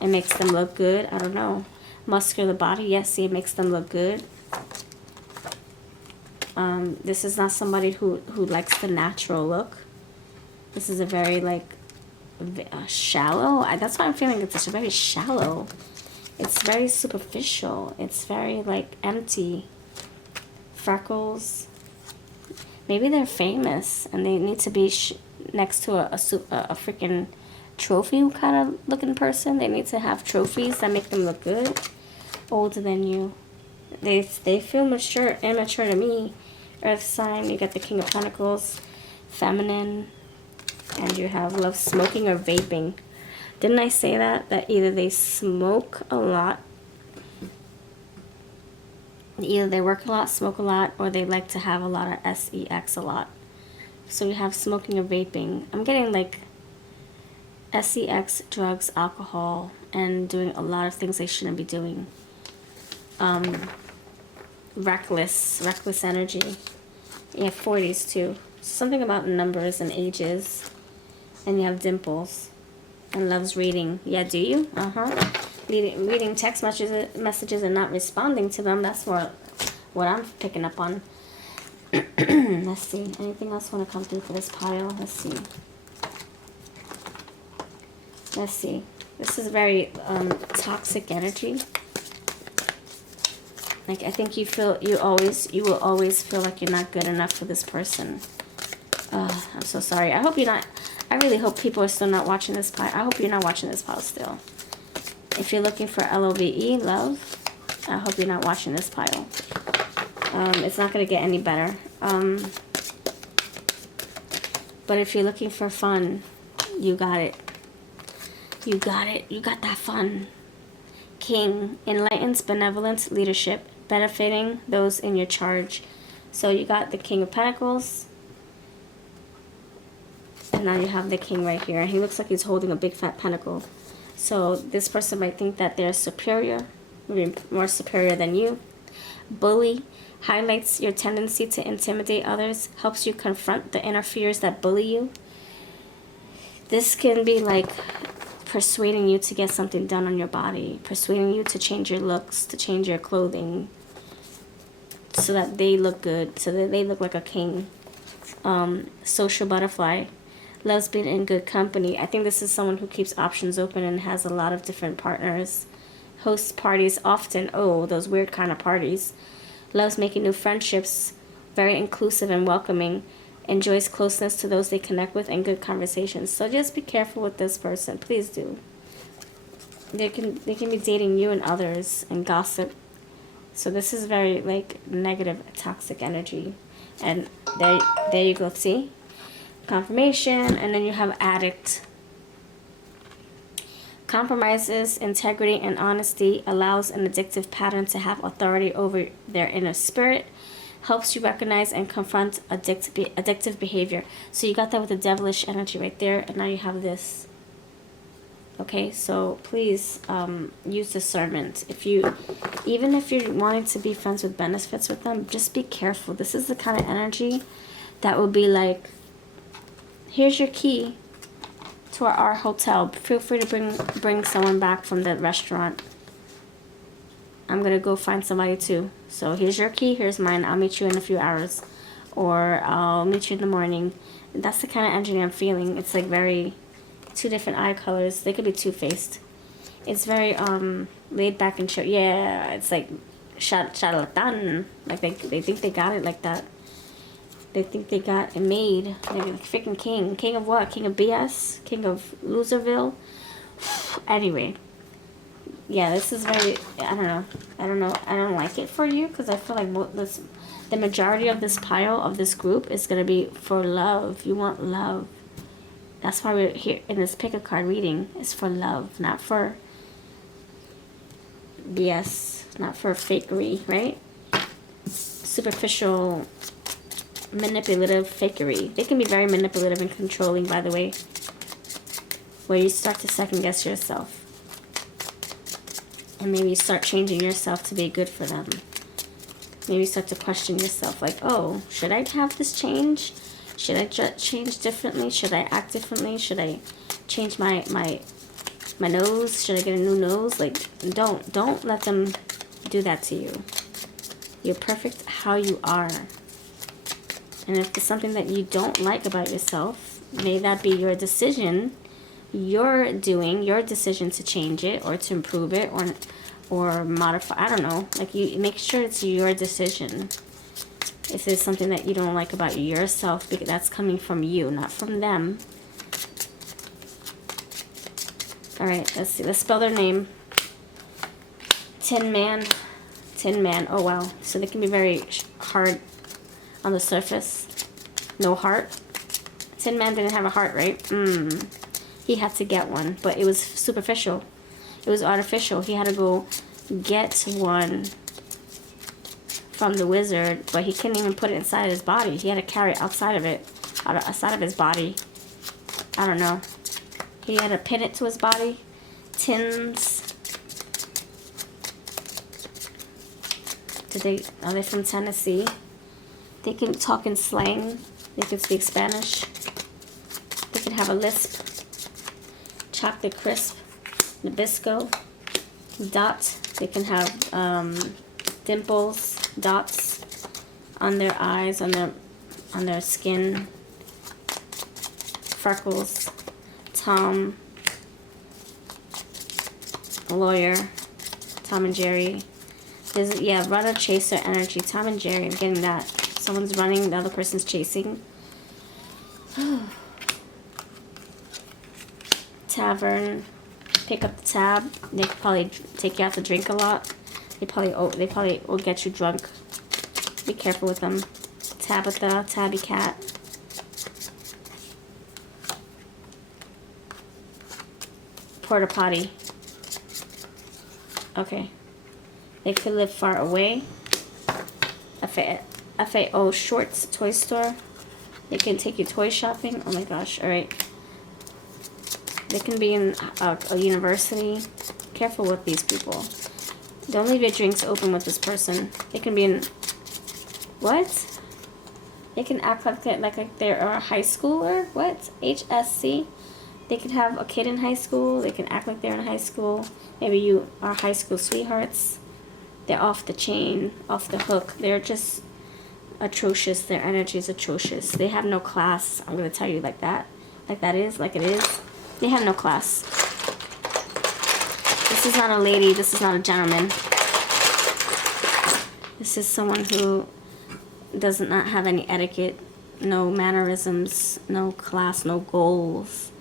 It makes them look good. I don't know. Muscular body. Yes, see, it makes them look good. This is not somebody who likes the natural look. This is a very, like, shallow. That's why I'm feeling it's very shallow. It's very superficial. It's very, like, empty. Freckles. Maybe they're famous and they need to be next to a freaking trophy kind of looking person. They need to have trophies that make them look good. Older than you. They feel immature to me. Earth sign. You get the King of Pentacles. Feminine. And you have love smoking or vaping. Didn't I say that? That either they smoke a lot, either they work a lot, smoke a lot, or they like to have a lot of sex a lot. So you have smoking or vaping. I'm getting like sex, drugs, alcohol, and doing a lot of things they shouldn't be doing. Reckless energy. You have 40s too. Something about numbers and ages. And you have dimples. And loves reading. Yeah, do you? Reading text messages and not responding to them. That's what I'm picking up on. Let's see. Anything else want to come through for this pile? Let's see. Let's see. This is very toxic energy. Like, I think you will always feel like you're not good enough for this person. I'm so sorry. I really hope people are still not watching this pile. I hope you're not watching this pile still. If you're looking for LOVE, love, I hope you're not watching this pile. It's not going to get any better. But if you're looking for fun, you got it. You got it. You got that fun. King, enlightens benevolent leadership, benefiting those in your charge. So you got the King of Pentacles. And now you have the King right here. He looks like he's holding a big fat pentacle. So this person might think that they're superior, maybe more superior than you. Bully, highlights your tendency to intimidate others, helps you confront the inner fears that bully you. This can be like persuading you to get something done on your body, persuading you to change your looks, to change your clothing, so that they look good, so that they look like a king. Social butterfly, loves being in good company. I think this is someone who keeps options open and has a lot of different partners. Hosts parties often. Oh, those weird kind of parties. Loves making new friendships. Very inclusive and welcoming. Enjoys closeness to those they connect with and good conversations. So just be careful with this person. Please do. They can be dating you and others and gossip. So this is very like negative, toxic energy. And there you go. See? Confirmation. And then you have addict. Compromises integrity and honesty, allows an addictive pattern to have authority over their inner spirit, helps you recognize and confront addictive behavior. So you got that with the devilish energy right there, and now you have this. Okay, so please use discernment. Even if you're wanting to be friends with benefits with them, just be careful. This is the kind of energy that will be like, here's your key to our hotel. Feel free to bring someone back from the restaurant. I'm gonna go find somebody too. So here's your key, here's mine. I'll meet you in a few hours, or I'll meet you in the morning. That's the kind of energy I'm feeling. It's like very two different eye colors. They could be two-faced. It's very laid back and show. Yeah, it's like charlatan. Like they think they got it like that. They think they got it made. They're like freaking king. King of what? King of BS? King of Loserville? Anyway. Yeah, this is very, I don't know. I don't like it for you because I feel like the majority of this pile of this group is going to be for love. You want love. That's why we're here in this pick a card reading. It's for love, not for BS, not for fakery, right? Superficial, manipulative fakery. They can be very manipulative and controlling, by the way, where you start to second guess yourself. And maybe you start changing yourself to be good for them. Maybe you start to question yourself, like, oh, should I have this change? Should I change differently? Should I act differently? Should I change my nose? Should I get a new nose? Like, don't let them do that to you. You're perfect how you are. And if there's something that you don't like about yourself, may that be your decision. You're doing your decision to change it or to improve it or modify. I don't know. Like, you make sure it's your decision. If there's something that you don't like about yourself, because that's coming from you, not from them. All right, let's see. Let's spell their name. Tin Man. Tin Man. Oh, wow. So they can be very hard on the surface. No heart. Tin Man didn't have a heart, right? He had to get one, but it was superficial. It was artificial. He had to go get one from the wizard, but he couldn't even put it inside his body. He had to carry it outside of it, outside of his body. I don't know. He had to pin it to his body. Tins. Are they from Tennessee? They can talk in slang. They can speak Spanish. They can have a lisp. Chocolate crisp. Nabisco. Dot. They can have dimples, dots on their eyes, on their skin. Freckles. Tom. Lawyer. Tom and Jerry. There's, yeah, runner, chaser, energy. Tom and Jerry, I'm getting that. Someone's running, the other person's chasing. Tavern. Pick up the tab. They could probably take you out to drink a lot. They probably will get you drunk. Be careful with them. Tabitha, tabby cat. Porta potty. Okay. They could live far away. FAO Shorts Toy Store. They can take you toy shopping. Oh my gosh. Alright. They can be in a university. Careful with these people. Don't leave your drinks open with this person. They can be in... What? They can act like they're a high schooler? What? HSC? They could have a kid in high school. They can act like they're in high school. Maybe you are high school sweethearts. They're off the chain, off the hook. They're just atrocious. Their energy is atrocious. They have no class. I'm going to tell you like that. Like it is. They have no class. This is not a lady. This is not a gentleman. This is someone who does not have any etiquette, no mannerisms, no class, no goals.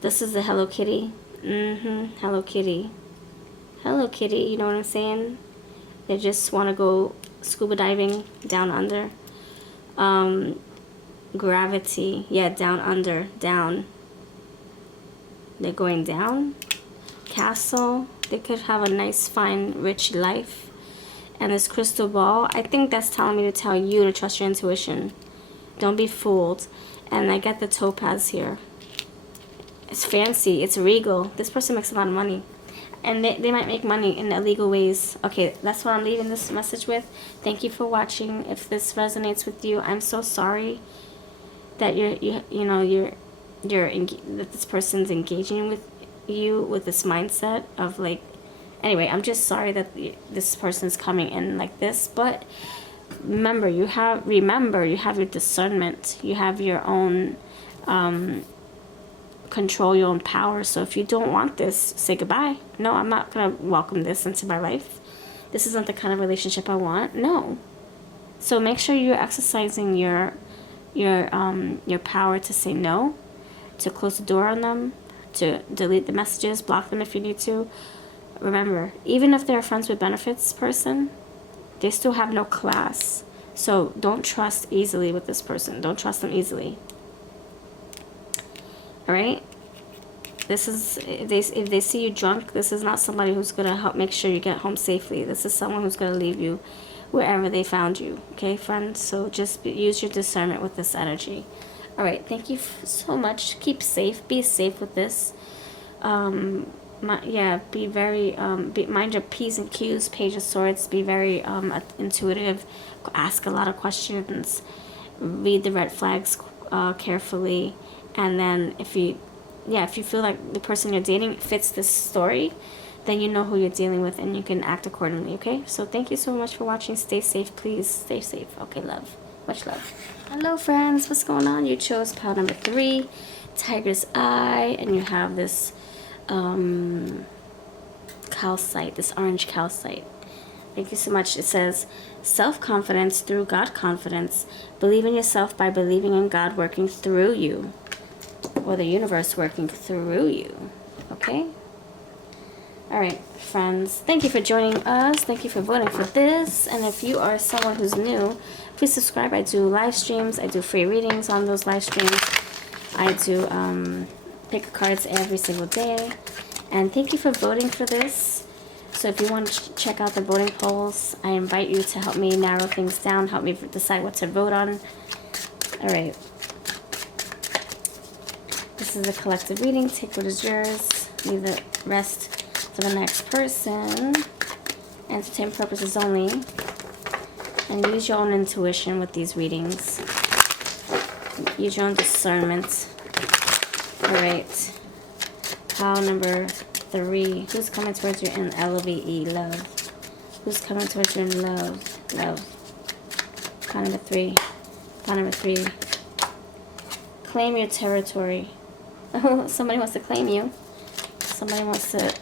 This is the Hello Kitty. Hello Kitty. Hello Kitty, you know what I'm saying? They just want to go scuba diving down under. Gravity. Yeah, down under. Down. They're going down. Castle. They could have a nice, fine, rich life. And this crystal ball, I think that's telling me to tell you to trust your intuition. Don't be fooled. And I get the topaz here. It's fancy. It's regal. This person makes a lot of money. And they might make money in illegal ways. Okay, that's what I'm leaving this message with. Thank you for watching. If this resonates with you, I'm so sorry that that this person's engaging with you with this mindset of like. Anyway, I'm just sorry that this person's coming in like this. But remember, you have your discernment. You have your own. Control your own power. So if you don't want this, say goodbye. No, I'm not gonna welcome this into my life. This isn't the kind of relationship I want. No. So make sure you're exercising your power to say no, to close the door on them, to delete the messages, block them if you need to. Remember, even if they're a friends with benefits person, they still have no class. So don't trust easily with this person. Don't trust them easily. Alright? This is, if they see you drunk, this is not somebody who's going to help make sure you get home safely. This is someone who's going to leave you wherever they found you. Okay, friends? So just use your discernment with this energy. Alright, thank you so much. Keep safe. Be safe with this. Be very, mind your P's and Q's, Page of Swords. Be very intuitive. Ask a lot of questions. Read the red flags carefully. And then if you feel like the person you're dating fits this story, then you know who you're dealing with and you can act accordingly, okay? So thank you so much for watching. Stay safe, please. Stay safe. Okay, love. Much love. Hello, friends. What's going on? You chose pile number 3, Tiger's Eye, and you have this calcite, this orange calcite. Thank you so much. It says, self-confidence through God-confidence. Believe in yourself by believing in God working through you. Or the universe working through you. Okay? All right, friends, thank you for joining us. Thank you for voting for this. And if you are someone who's new, please subscribe. I do live streams. I do free readings on those live streams. I do pick cards every single day. And thank you for voting for this. So if you want to check out the voting polls, I invite you to help me narrow things down, help me decide what to vote on. All right. This is a collective reading. Take what is yours. Leave the rest for the next person. Entertainment purposes only. And use your own intuition with these readings. Use your own discernment. All right. Pile number 3. Who's coming towards you in LOVE? Love. Who's coming towards you in love? Love. Pile number 3. Pile number 3. Claim your territory. Oh, somebody wants to claim you. Somebody wants to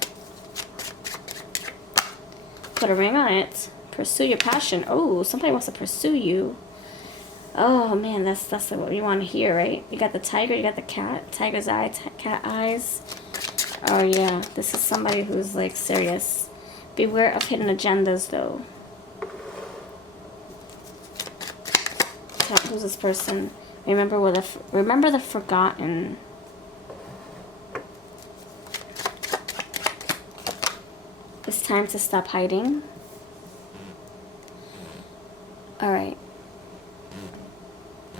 put a ring on it. Pursue your passion. Oh, somebody wants to pursue you. Oh man, that's what you want to hear, right? You got the tiger, you got the cat. Tiger's eye, cat eyes. Oh yeah, this is somebody who's like serious. Beware of hidden agendas, though. Who's this person? Remember the forgotten. It's time to stop hiding. All right.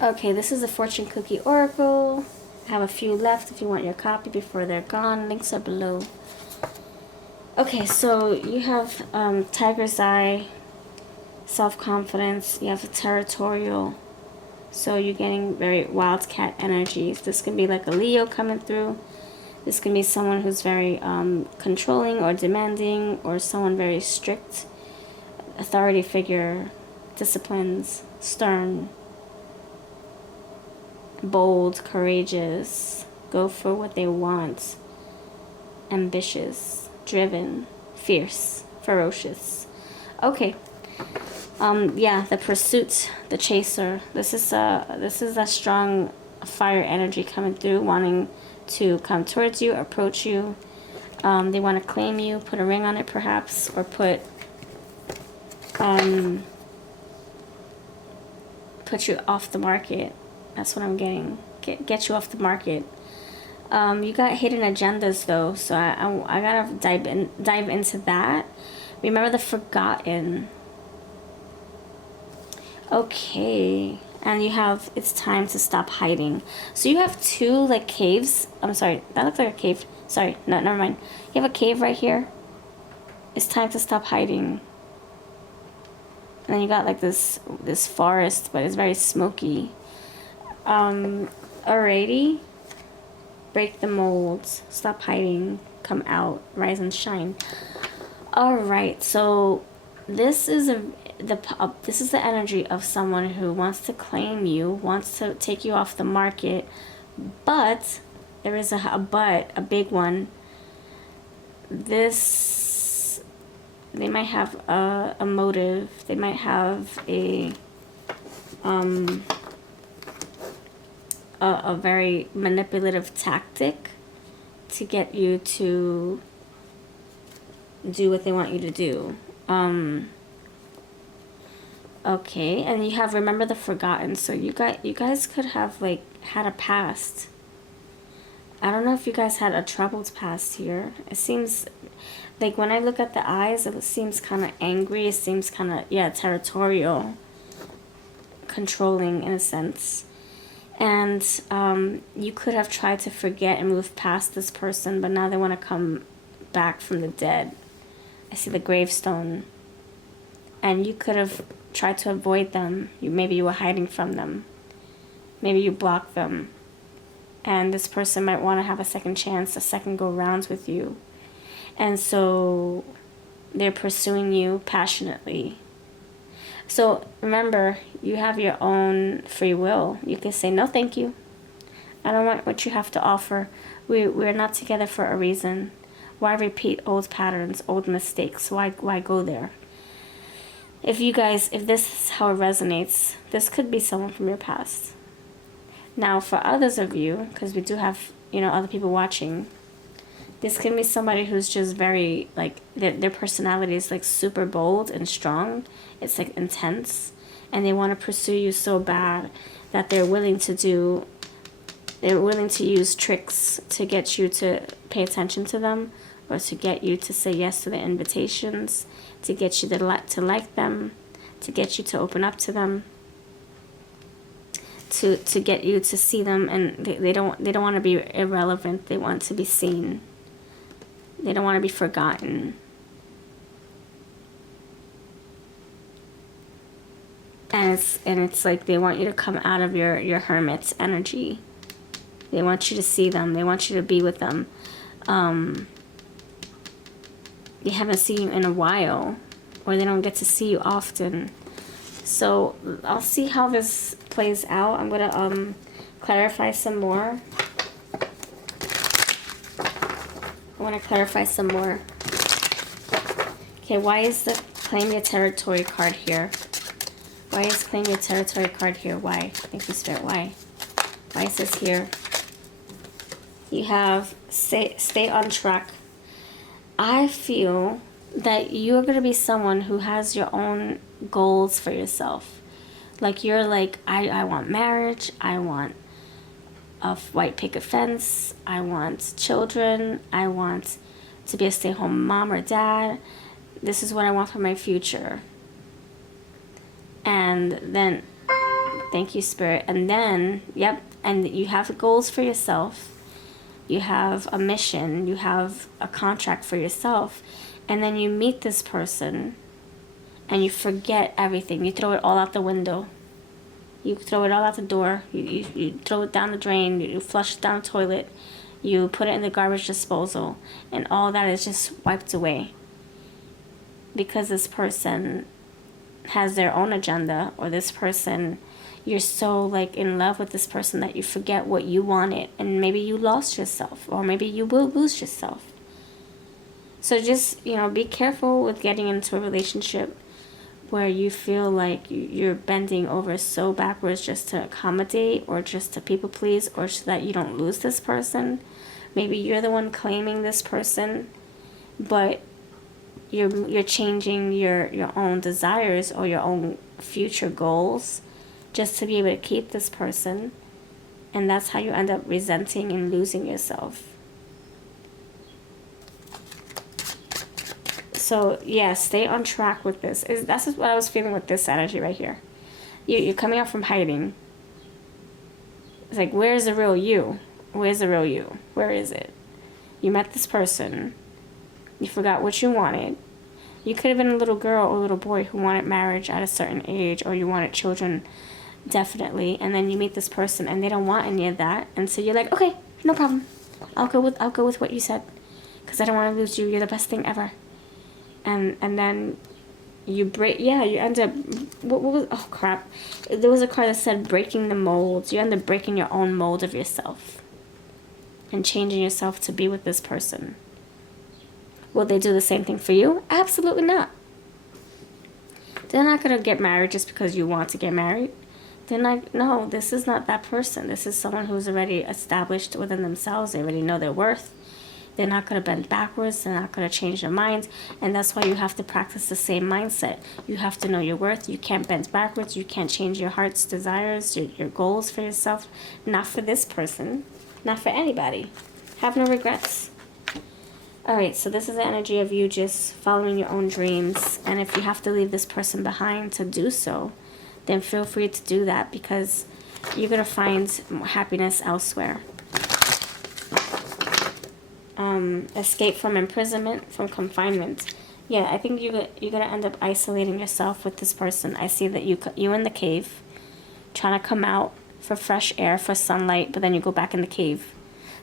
Okay, this is a fortune cookie oracle. I have a few left if you want your copy before they're gone. Links are below. Okay, so you have tiger's eye, self-confidence. You have a territorial. So you're getting very wildcat energies. This can be like a Leo coming through. This can be someone who's very controlling or demanding, or someone very strict, authority figure, disciplines, stern, bold, courageous, go for what they want, ambitious, driven, fierce, ferocious. Okay. Yeah, the pursuit, the chaser. This is a strong fire energy coming through, wanting to come towards you, approach you. They want to claim you, put a ring on it perhaps, or put you off the market. That's what I'm getting. Get you off the market. You got hidden agendas though, so I gotta dive into that. Remember the forgotten. Okay, and you have it's time to stop hiding. So you have 2 like caves. I'm sorry, that looks like a cave. Sorry, no, never mind. You have a cave right here. It's time to stop hiding. And then you got like this forest, but it's very smoky. Alrighty. Break the mold. Stop hiding. Come out. Rise and shine. Alright, so this is the energy of someone who wants to claim you, wants to take you off the market, but there is a big one. They might have a motive. They might have a very manipulative tactic to get you to do what they want you to do. Okay, and you have remember the forgotten. So you guys could have like had a past. I don't know if you guys had a troubled past here. It seems like when I look at the eyes, it seems kind of angry. It seems kind of, yeah, territorial, controlling in a sense. And you could have tried to forget and move past this person, but now they want to come back from the dead. I see the gravestone. And you could have tried to avoid them. Maybe you were hiding from them. Maybe you blocked them. And this person might want to have a second chance, a second go rounds with you. And so they're pursuing you passionately. So remember, you have your own free will. You can say, no, thank you. I don't want what you have to offer. We're not together for a reason. Why repeat old patterns, old mistakes? Why go there? If this is how it resonates, this could be someone from your past. Now, for others of you, because we do have, other people watching, This can be somebody who's just very, like, their personality is, like, super bold and strong. It's, like, intense. And they want to pursue you so bad that they're willing to use tricks to get you to pay attention to them, or to get you to say yes to their invitations, to get you to like them, to get you to open up to them, to get you to see them. And they don't want to be irrelevant. They want to be seen. They don't want to be forgotten. And it's like they want you to come out of your hermit's energy. They want you to see them. They want you to be with them. They haven't seen you in a while, or they don't get to see you often. So I'll see how this plays out. I'm going to clarify some more. I want to clarify some more. Okay, why is the Claim Your Territory card here? Why is Claim Your Territory card here? Why? Thank you, Spirit. Why? Why is this here? You have stay on track. I feel that you're going to be someone who has your own goals for yourself. Like, you're like, I want marriage. I want a white picket fence. I want children. I want to be a stay-at-home mom or dad. This is what I want for my future. And then, thank you, Spirit. And then, yep, and you have goals for yourself. You have a mission. You have a contract for yourself. And then you meet this person and you forget everything. You throw it all out the window. You throw it all out the door. You throw it down the drain. You flush it down the toilet. You put it in the garbage disposal. And all that is just wiped away. Because this person has their own agenda, or this person, you're so like in love with this person that you forget what you wanted, and maybe you lost yourself, or maybe you will lose yourself. So just, be careful with getting into a relationship where you feel like you're bending over so backwards just to accommodate, or just to people please, or so that you don't lose this person. Maybe you're the one claiming this person, but you're changing your own desires or your own future goals just to be able to keep this person. And that's how you end up resenting and losing yourself. So, yeah, stay on track with this. That's what I was feeling with this energy right here. You're coming out from hiding. It's like, where's the real you? Where's the real you? Where is it? You met this person. You forgot what you wanted. You could have been a little girl or a little boy who wanted marriage at a certain age, or you wanted children, definitely. And then you meet this person and they don't want any of that. And so you're like, okay, no problem. I'll go with what you said, because I don't want to lose you. You're the best thing ever. And then you you end up, what was, oh crap. There was a card that said breaking the molds. You end up breaking your own mold of yourself and changing yourself to be with this person. Will they do the same thing for you? Absolutely not. They're not going to get married just because you want to get married. They're not, no, this is not that person. This is someone who's already established within themselves. They already know their worth. They're not going to bend backwards. They're not going to change their minds. And that's why you have to practice the same mindset. You have to know your worth. You can't bend backwards. You can't change your heart's desires, your goals for yourself. Not for this person. Not for anybody. Have no regrets. Alright, so this is the energy of you just following your own dreams. And if you have to leave this person behind to do so, then feel free to do that, because you're going to find happiness elsewhere. Escape from imprisonment, from confinement. Yeah, I think you're going to end up isolating yourself with this person. I see that you're in the cave, trying to come out for fresh air, for sunlight, but then you go back in the cave.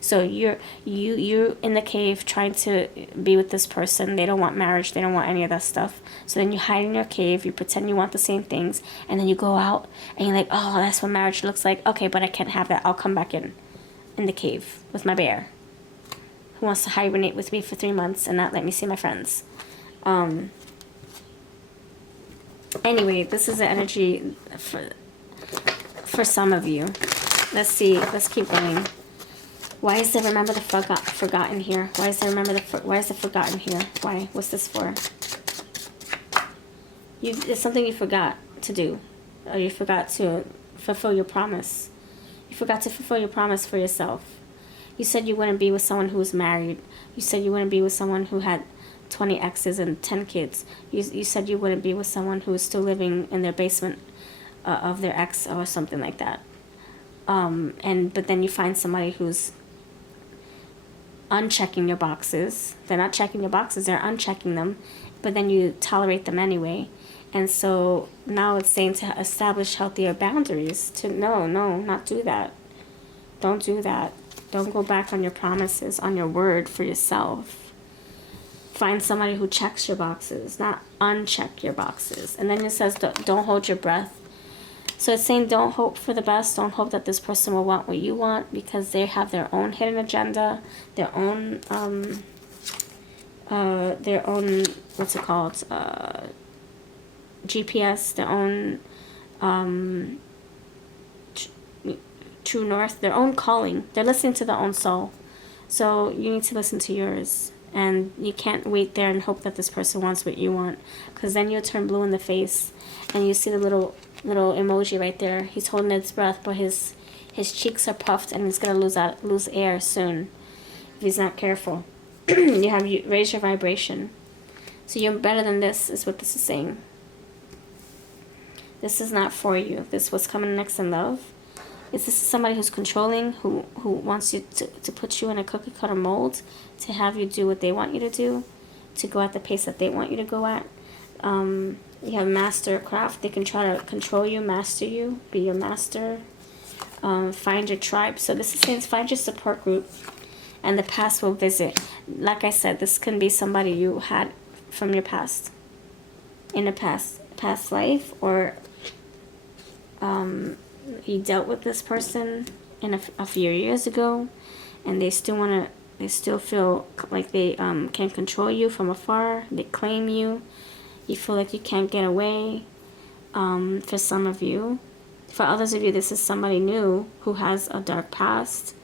So you're in the cave trying to be with this person. They don't want marriage. They don't want any of that stuff. So then you hide in your cave. You pretend you want the same things. And then you go out and you're like, oh, that's what marriage looks like. Okay, but I can't have that. I'll come back in the cave with my bear, who wants to hibernate with me for 3 months and not let me see my friends. Anyway, this is the energy for some of you. Let's see. Let's keep going. Why is the remember the forgotten here? Why is the why is the forgotten here? Why? What's this for? It's something you forgot to do. Or you forgot to fulfill your promise. You forgot to fulfill your promise for yourself. You said you wouldn't be with someone who was married. You said you wouldn't be with someone who had 20 exes and 10 kids. You said you wouldn't be with someone who is still living in their basement of their ex or something like that. But then you find somebody who's unchecking your boxes. They're not checking your boxes, they're unchecking them. But then you tolerate them anyway. And so now it's saying to establish healthier boundaries. To no, not do that. Don't do that. Don't go back on your promises, on your word for yourself. Find somebody who checks your boxes, not uncheck your boxes. And then it says don't hold your breath. So it's saying don't hope for the best. Don't hope that this person will want what you want, because they have their own hidden agenda, their own what's it called? GPS, their own true north, their own calling. They're listening to their own soul. So you need to listen to yours. And you can't wait there and hope that this person wants what you want, because then you'll turn blue in the face. And you see the little emoji right there. He's holding his breath, but his cheeks are puffed, and he's gonna lose air soon if he's not careful. You raise your vibration. So you're better than this, is what this is saying. This is not for you. This is what's coming next in love. Is this somebody who's controlling, who wants you to put you in a cookie cutter mold, to have you do what they want you to do, to go at the pace that they want you to go at. You have master craft. They can try to control you, master you, be your master. Find your tribe. So this is saying find your support group, and the past will visit. Like I said, this can be somebody you had from your past, in a past life, or you dealt with this person in a few years ago, and they still feel like they can control you from afar. They claim you. You feel like you can't get away. For some of you. For others of you, this is somebody new who has a dark past,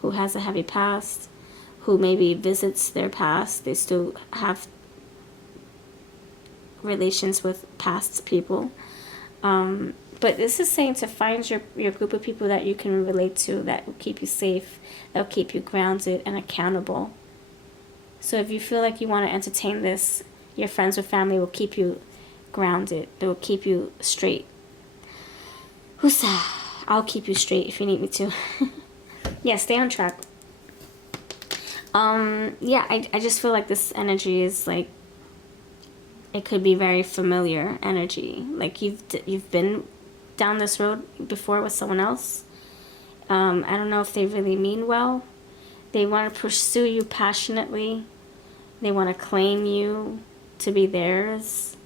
who has a heavy past, who maybe visits their past. They still have relations with past people. But this is saying to find your group of people that you can relate to, that will keep you safe, that will keep you grounded and accountable. So if you feel like you want to entertain this, your friends or family will keep you grounded. They will keep you straight. I'll keep you straight if you need me to. Yeah, stay on track. Yeah, I just feel like this energy is like, it could be very familiar energy. Like you've been down this road before with someone else. I don't know if they really mean well. They want to pursue you passionately. They want to claim you to be theirs,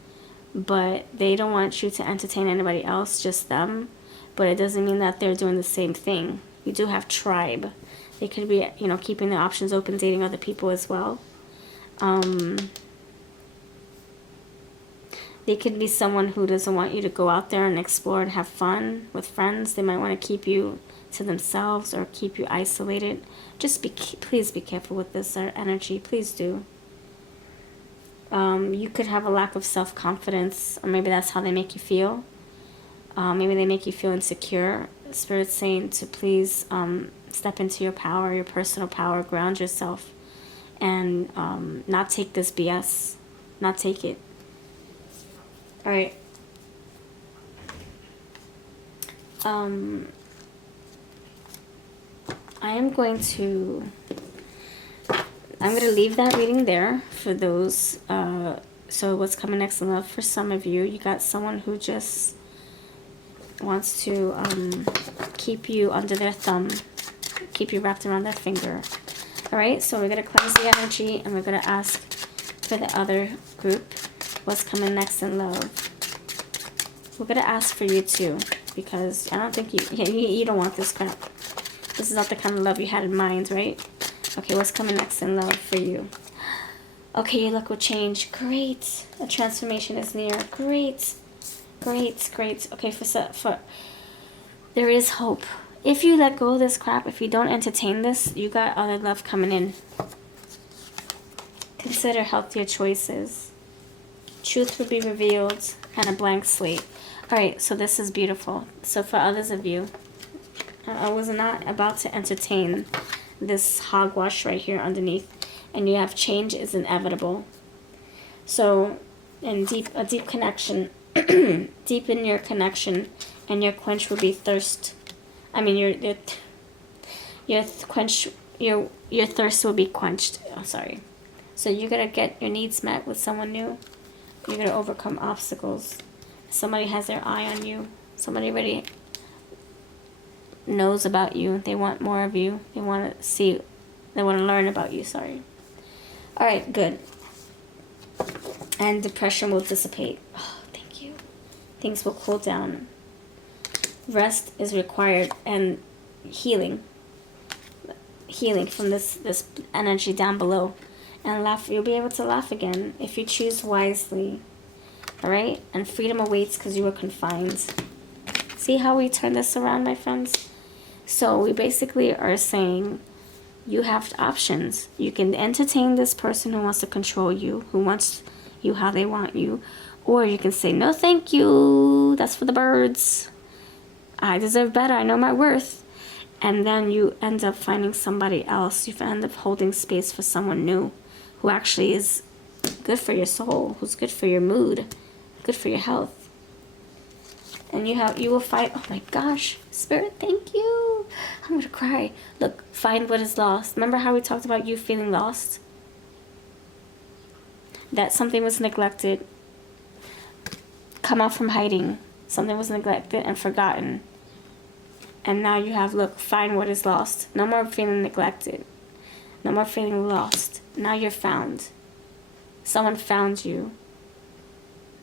but they don't want you to entertain anybody else, just them. But it doesn't mean that they're doing the same thing. You do have tribe. They could be, keeping their options open, dating other people as well. They could be someone who doesn't want you to go out there and explore and have fun with friends. They might want to keep you to themselves or keep you isolated. Just please be careful with this energy. Please do. You could have a lack of self-confidence, or maybe that's how they make you feel. Maybe they make you feel insecure. Spirit's saying to please step into your power, your personal power, ground yourself, and not take this BS. Not take it. All right. I'm going to leave that reading there for those. So what's coming next in love for some of you? You got someone who just wants to keep you under their thumb, keep you wrapped around their finger. All right, so we're going to cleanse the energy, and we're going to ask for the other group, what's coming next in love. We're going to ask for you too, because I don't think you don't want this crap. This is not the kind of love you had in mind, right? Okay, what's coming next in love for you? Okay, your luck will change. Great. A transformation is near. Great. Great, great. Okay, for there is hope if you let go of this crap, if you don't entertain this, you got other love coming in. Consider healthier choices. Truth will be revealed, and a blank slate. Alright, so this is beautiful. So for others of you, I was not about to entertain this hogwash right here underneath. And you have change is inevitable. So, in a deep connection, deepen your connection, and your quench will be thirst. I mean, your thirst will be quenched. Oh, sorry. So you're gonna get your needs met with someone new. You're gonna overcome obstacles. Somebody has their eye on you. Somebody already knows about you. They want more of you. They want to see. They want to learn about you. Sorry. All right. Good. And depression will dissipate. Oh, thank you. Things will cool down. Rest is required, and healing from this energy down below, and laugh. You'll be able to laugh again if you choose wisely. All right, and freedom awaits because you were confined. See how we turn this around, my friends? So we basically are saying you have options. You can entertain this person who wants to control you, who wants you how they want you, or you can say, no thank you, that's for the birds. I deserve better, I know my worth. And then you end up finding somebody else. You end up holding space for someone new who actually is good for your soul, who's good for your mood, good for your health. And you will find, oh my gosh, Spirit, thank you. I'm gonna cry. Look, find what is lost. Remember how we talked about you feeling lost? That something was neglected. Come out from hiding. Something was neglected and forgotten. And now you have, look, find what is lost. No more feeling neglected. No more feeling lost. Now you're found. Someone found you.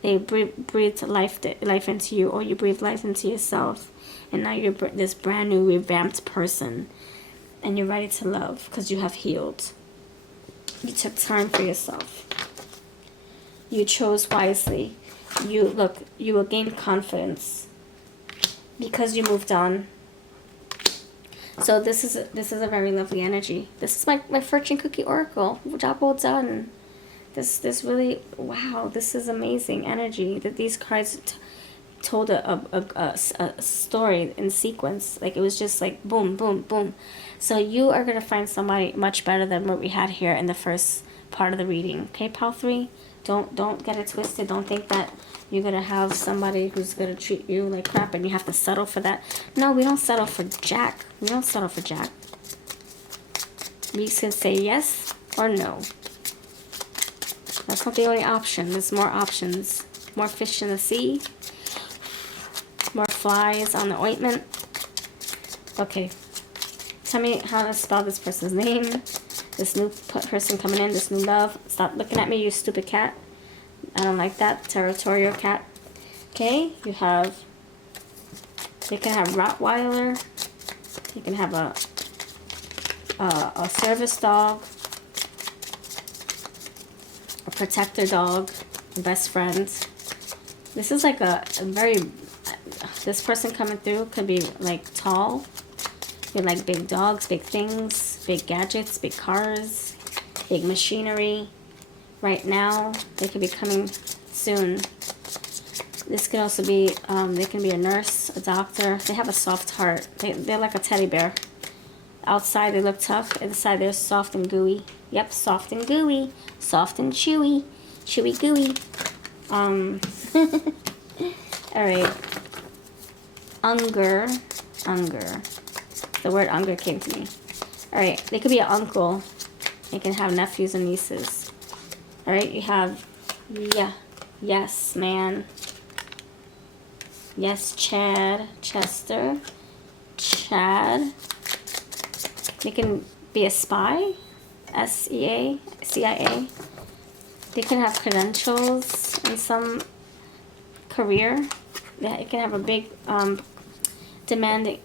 They breathed life into you, or you breathed life into yourself. And now you're this brand new, revamped person. And you're ready to love because you have healed. You took time for yourself. You chose wisely. You will gain confidence because you moved on. So this is a very lovely energy. This is my fortune cookie oracle. Job well done. This really, wow, this is amazing energy that these cards told a story in sequence. Like it was just like boom, boom, boom. So you are gonna find somebody much better than what we had here in the first part of the reading. Okay, pile 3. Don't get it twisted. Don't think that you're gonna have somebody who's gonna treat you like crap and you have to settle for that. No, we don't settle for jack. We don't settle for jack. We can say yes or no. That's not the only option. There's more options. More fish in the sea. More flies on the ointment. Okay. Tell me how to spell this person's name. This new person coming in, this new love. Stop looking at me, you stupid cat. I don't like that. Territorial cat. Okay, you can have Rottweiler. You can have a service dog. A protector dog. A best friend. This is like a very... This person coming through could be like tall. You like big dogs, big things, big gadgets, big cars, big machinery. Right now, they could be coming soon. This could also be, they can be a nurse, a doctor. They have a soft heart. They're like a teddy bear. Outside, they look tough. Inside, they're soft and gooey. Yep, soft and gooey. Soft and chewy. Chewy gooey. Alright. Unger. The word Unger came to me. Alright, they could be an uncle. They can have nephews and nieces. Alright, you have, yes, man. Yes, Chad, Chester, Chad. They can be a spy, SEA, CIA. They can have credentials in some career. It can have a big demanding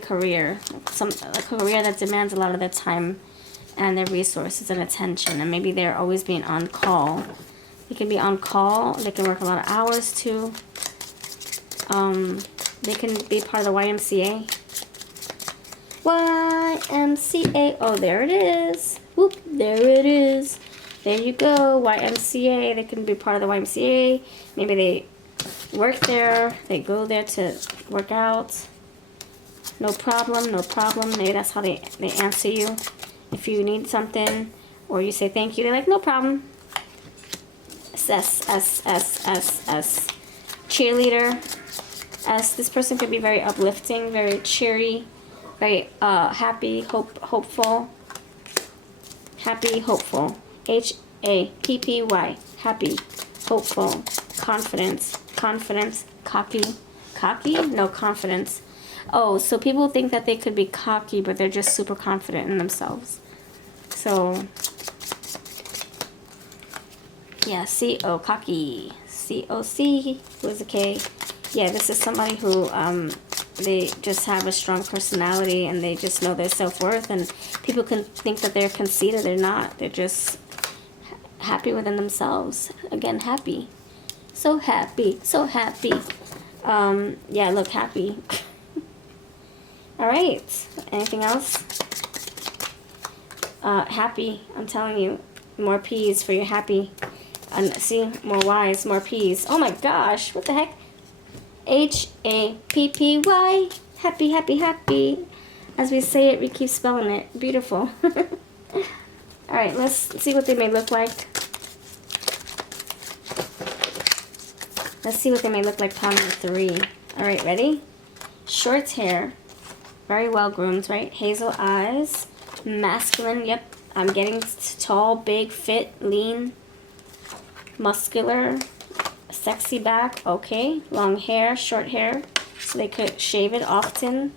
career, a career that demands a lot of their time and their resources and attention, and maybe they're always being on call. They can be on call. They can work a lot of hours too. They can be part of the YMCA. YMCA. Oh, there it is. Whoop, there it is. There you go. YMCA. They can be part of the YMCA. Maybe they work there. They go there to work out. No problem, no problem. Maybe that's how they answer you. If you need something or you say thank you, they're like, no problem. S. Cheerleader. S. This person could be very uplifting, very cheery, very happy, hopeful. Happy, hopeful. HAPPY. Happy, hopeful, confidence, cocky. Cocky? No, confidence. Oh, so people think that they could be cocky, but they're just super confident in themselves. So, yeah, C-O, cocky. C-O-C, who's a K. Yeah, this is somebody who, they just have a strong personality and they just know their self-worth, and people can think that they're conceited. They're not. They're just happy within themselves. Again, happy. So happy. So happy. Yeah, look, happy. Alright. Anything else? Happy. I'm telling you. More P's for your happy. See? More Y's. More P's. Oh my gosh. What the heck? H-A-P-P-Y. Happy, happy, happy. As we say it, we keep spelling it. Beautiful. Alright, let's see what they may look like. Let's see what they may look like. Palm number 3. Alright, ready? Short hair. Very well groomed, right? Hazel eyes. Masculine, yep. I'm getting tall, big, fit, lean, muscular, sexy back, okay. Long hair, short hair. So they could shave it often.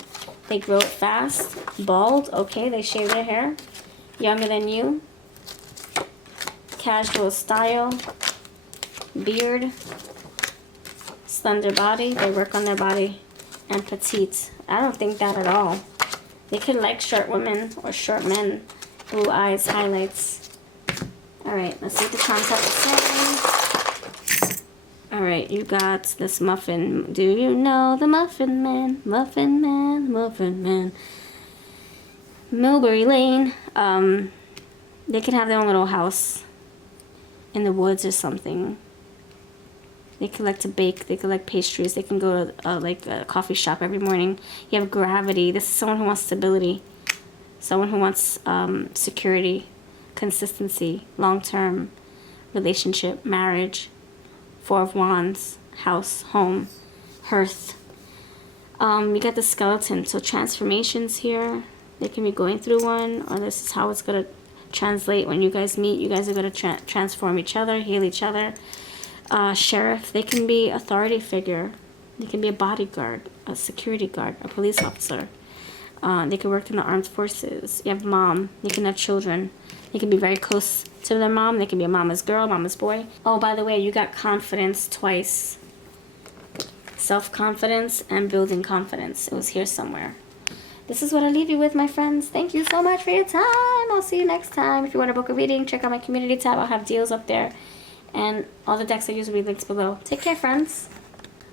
They grow it fast. Bald, okay. They shave their hair. Younger than you. Casual style. Beard. Slender body. They work on their body. And petite. I don't think that at all. They could like short women or short men. Blue eyes, highlights. Alright, let's see what the charms have to say. Alright, you got this muffin. Do you know the Muffin Man? Muffin Man, Muffin Man. Mulberry Lane. They could have their own little house in the woods or something. They could like to bake. They could like pastries. They can go to like a coffee shop every morning. You have Gravity. This is someone who wants stability. Someone who wants security, consistency, long-term relationship, marriage. 4 of Wands, house, home, hearth. You got the Skeleton. So transformations here. They can be going through one, or this is how it's going to translate when you guys meet. You guys are going to transform each other, heal each other. Sheriff, they can be authority figure. They can be a bodyguard, a security guard, a police officer. They can work in the armed forces. You have mom. You can have children. They can be very close to their mom. They can be a mama's girl, mama's boy. Oh, by the way, you got confidence twice. Self-confidence and building confidence. It was here somewhere. This is what I leave you with, my friends. Thank you so much for your time. I'll see you next time. If you want to book a reading, check out my community tab. I'll have deals up there. And all the decks I use will be linked below. Take care, friends.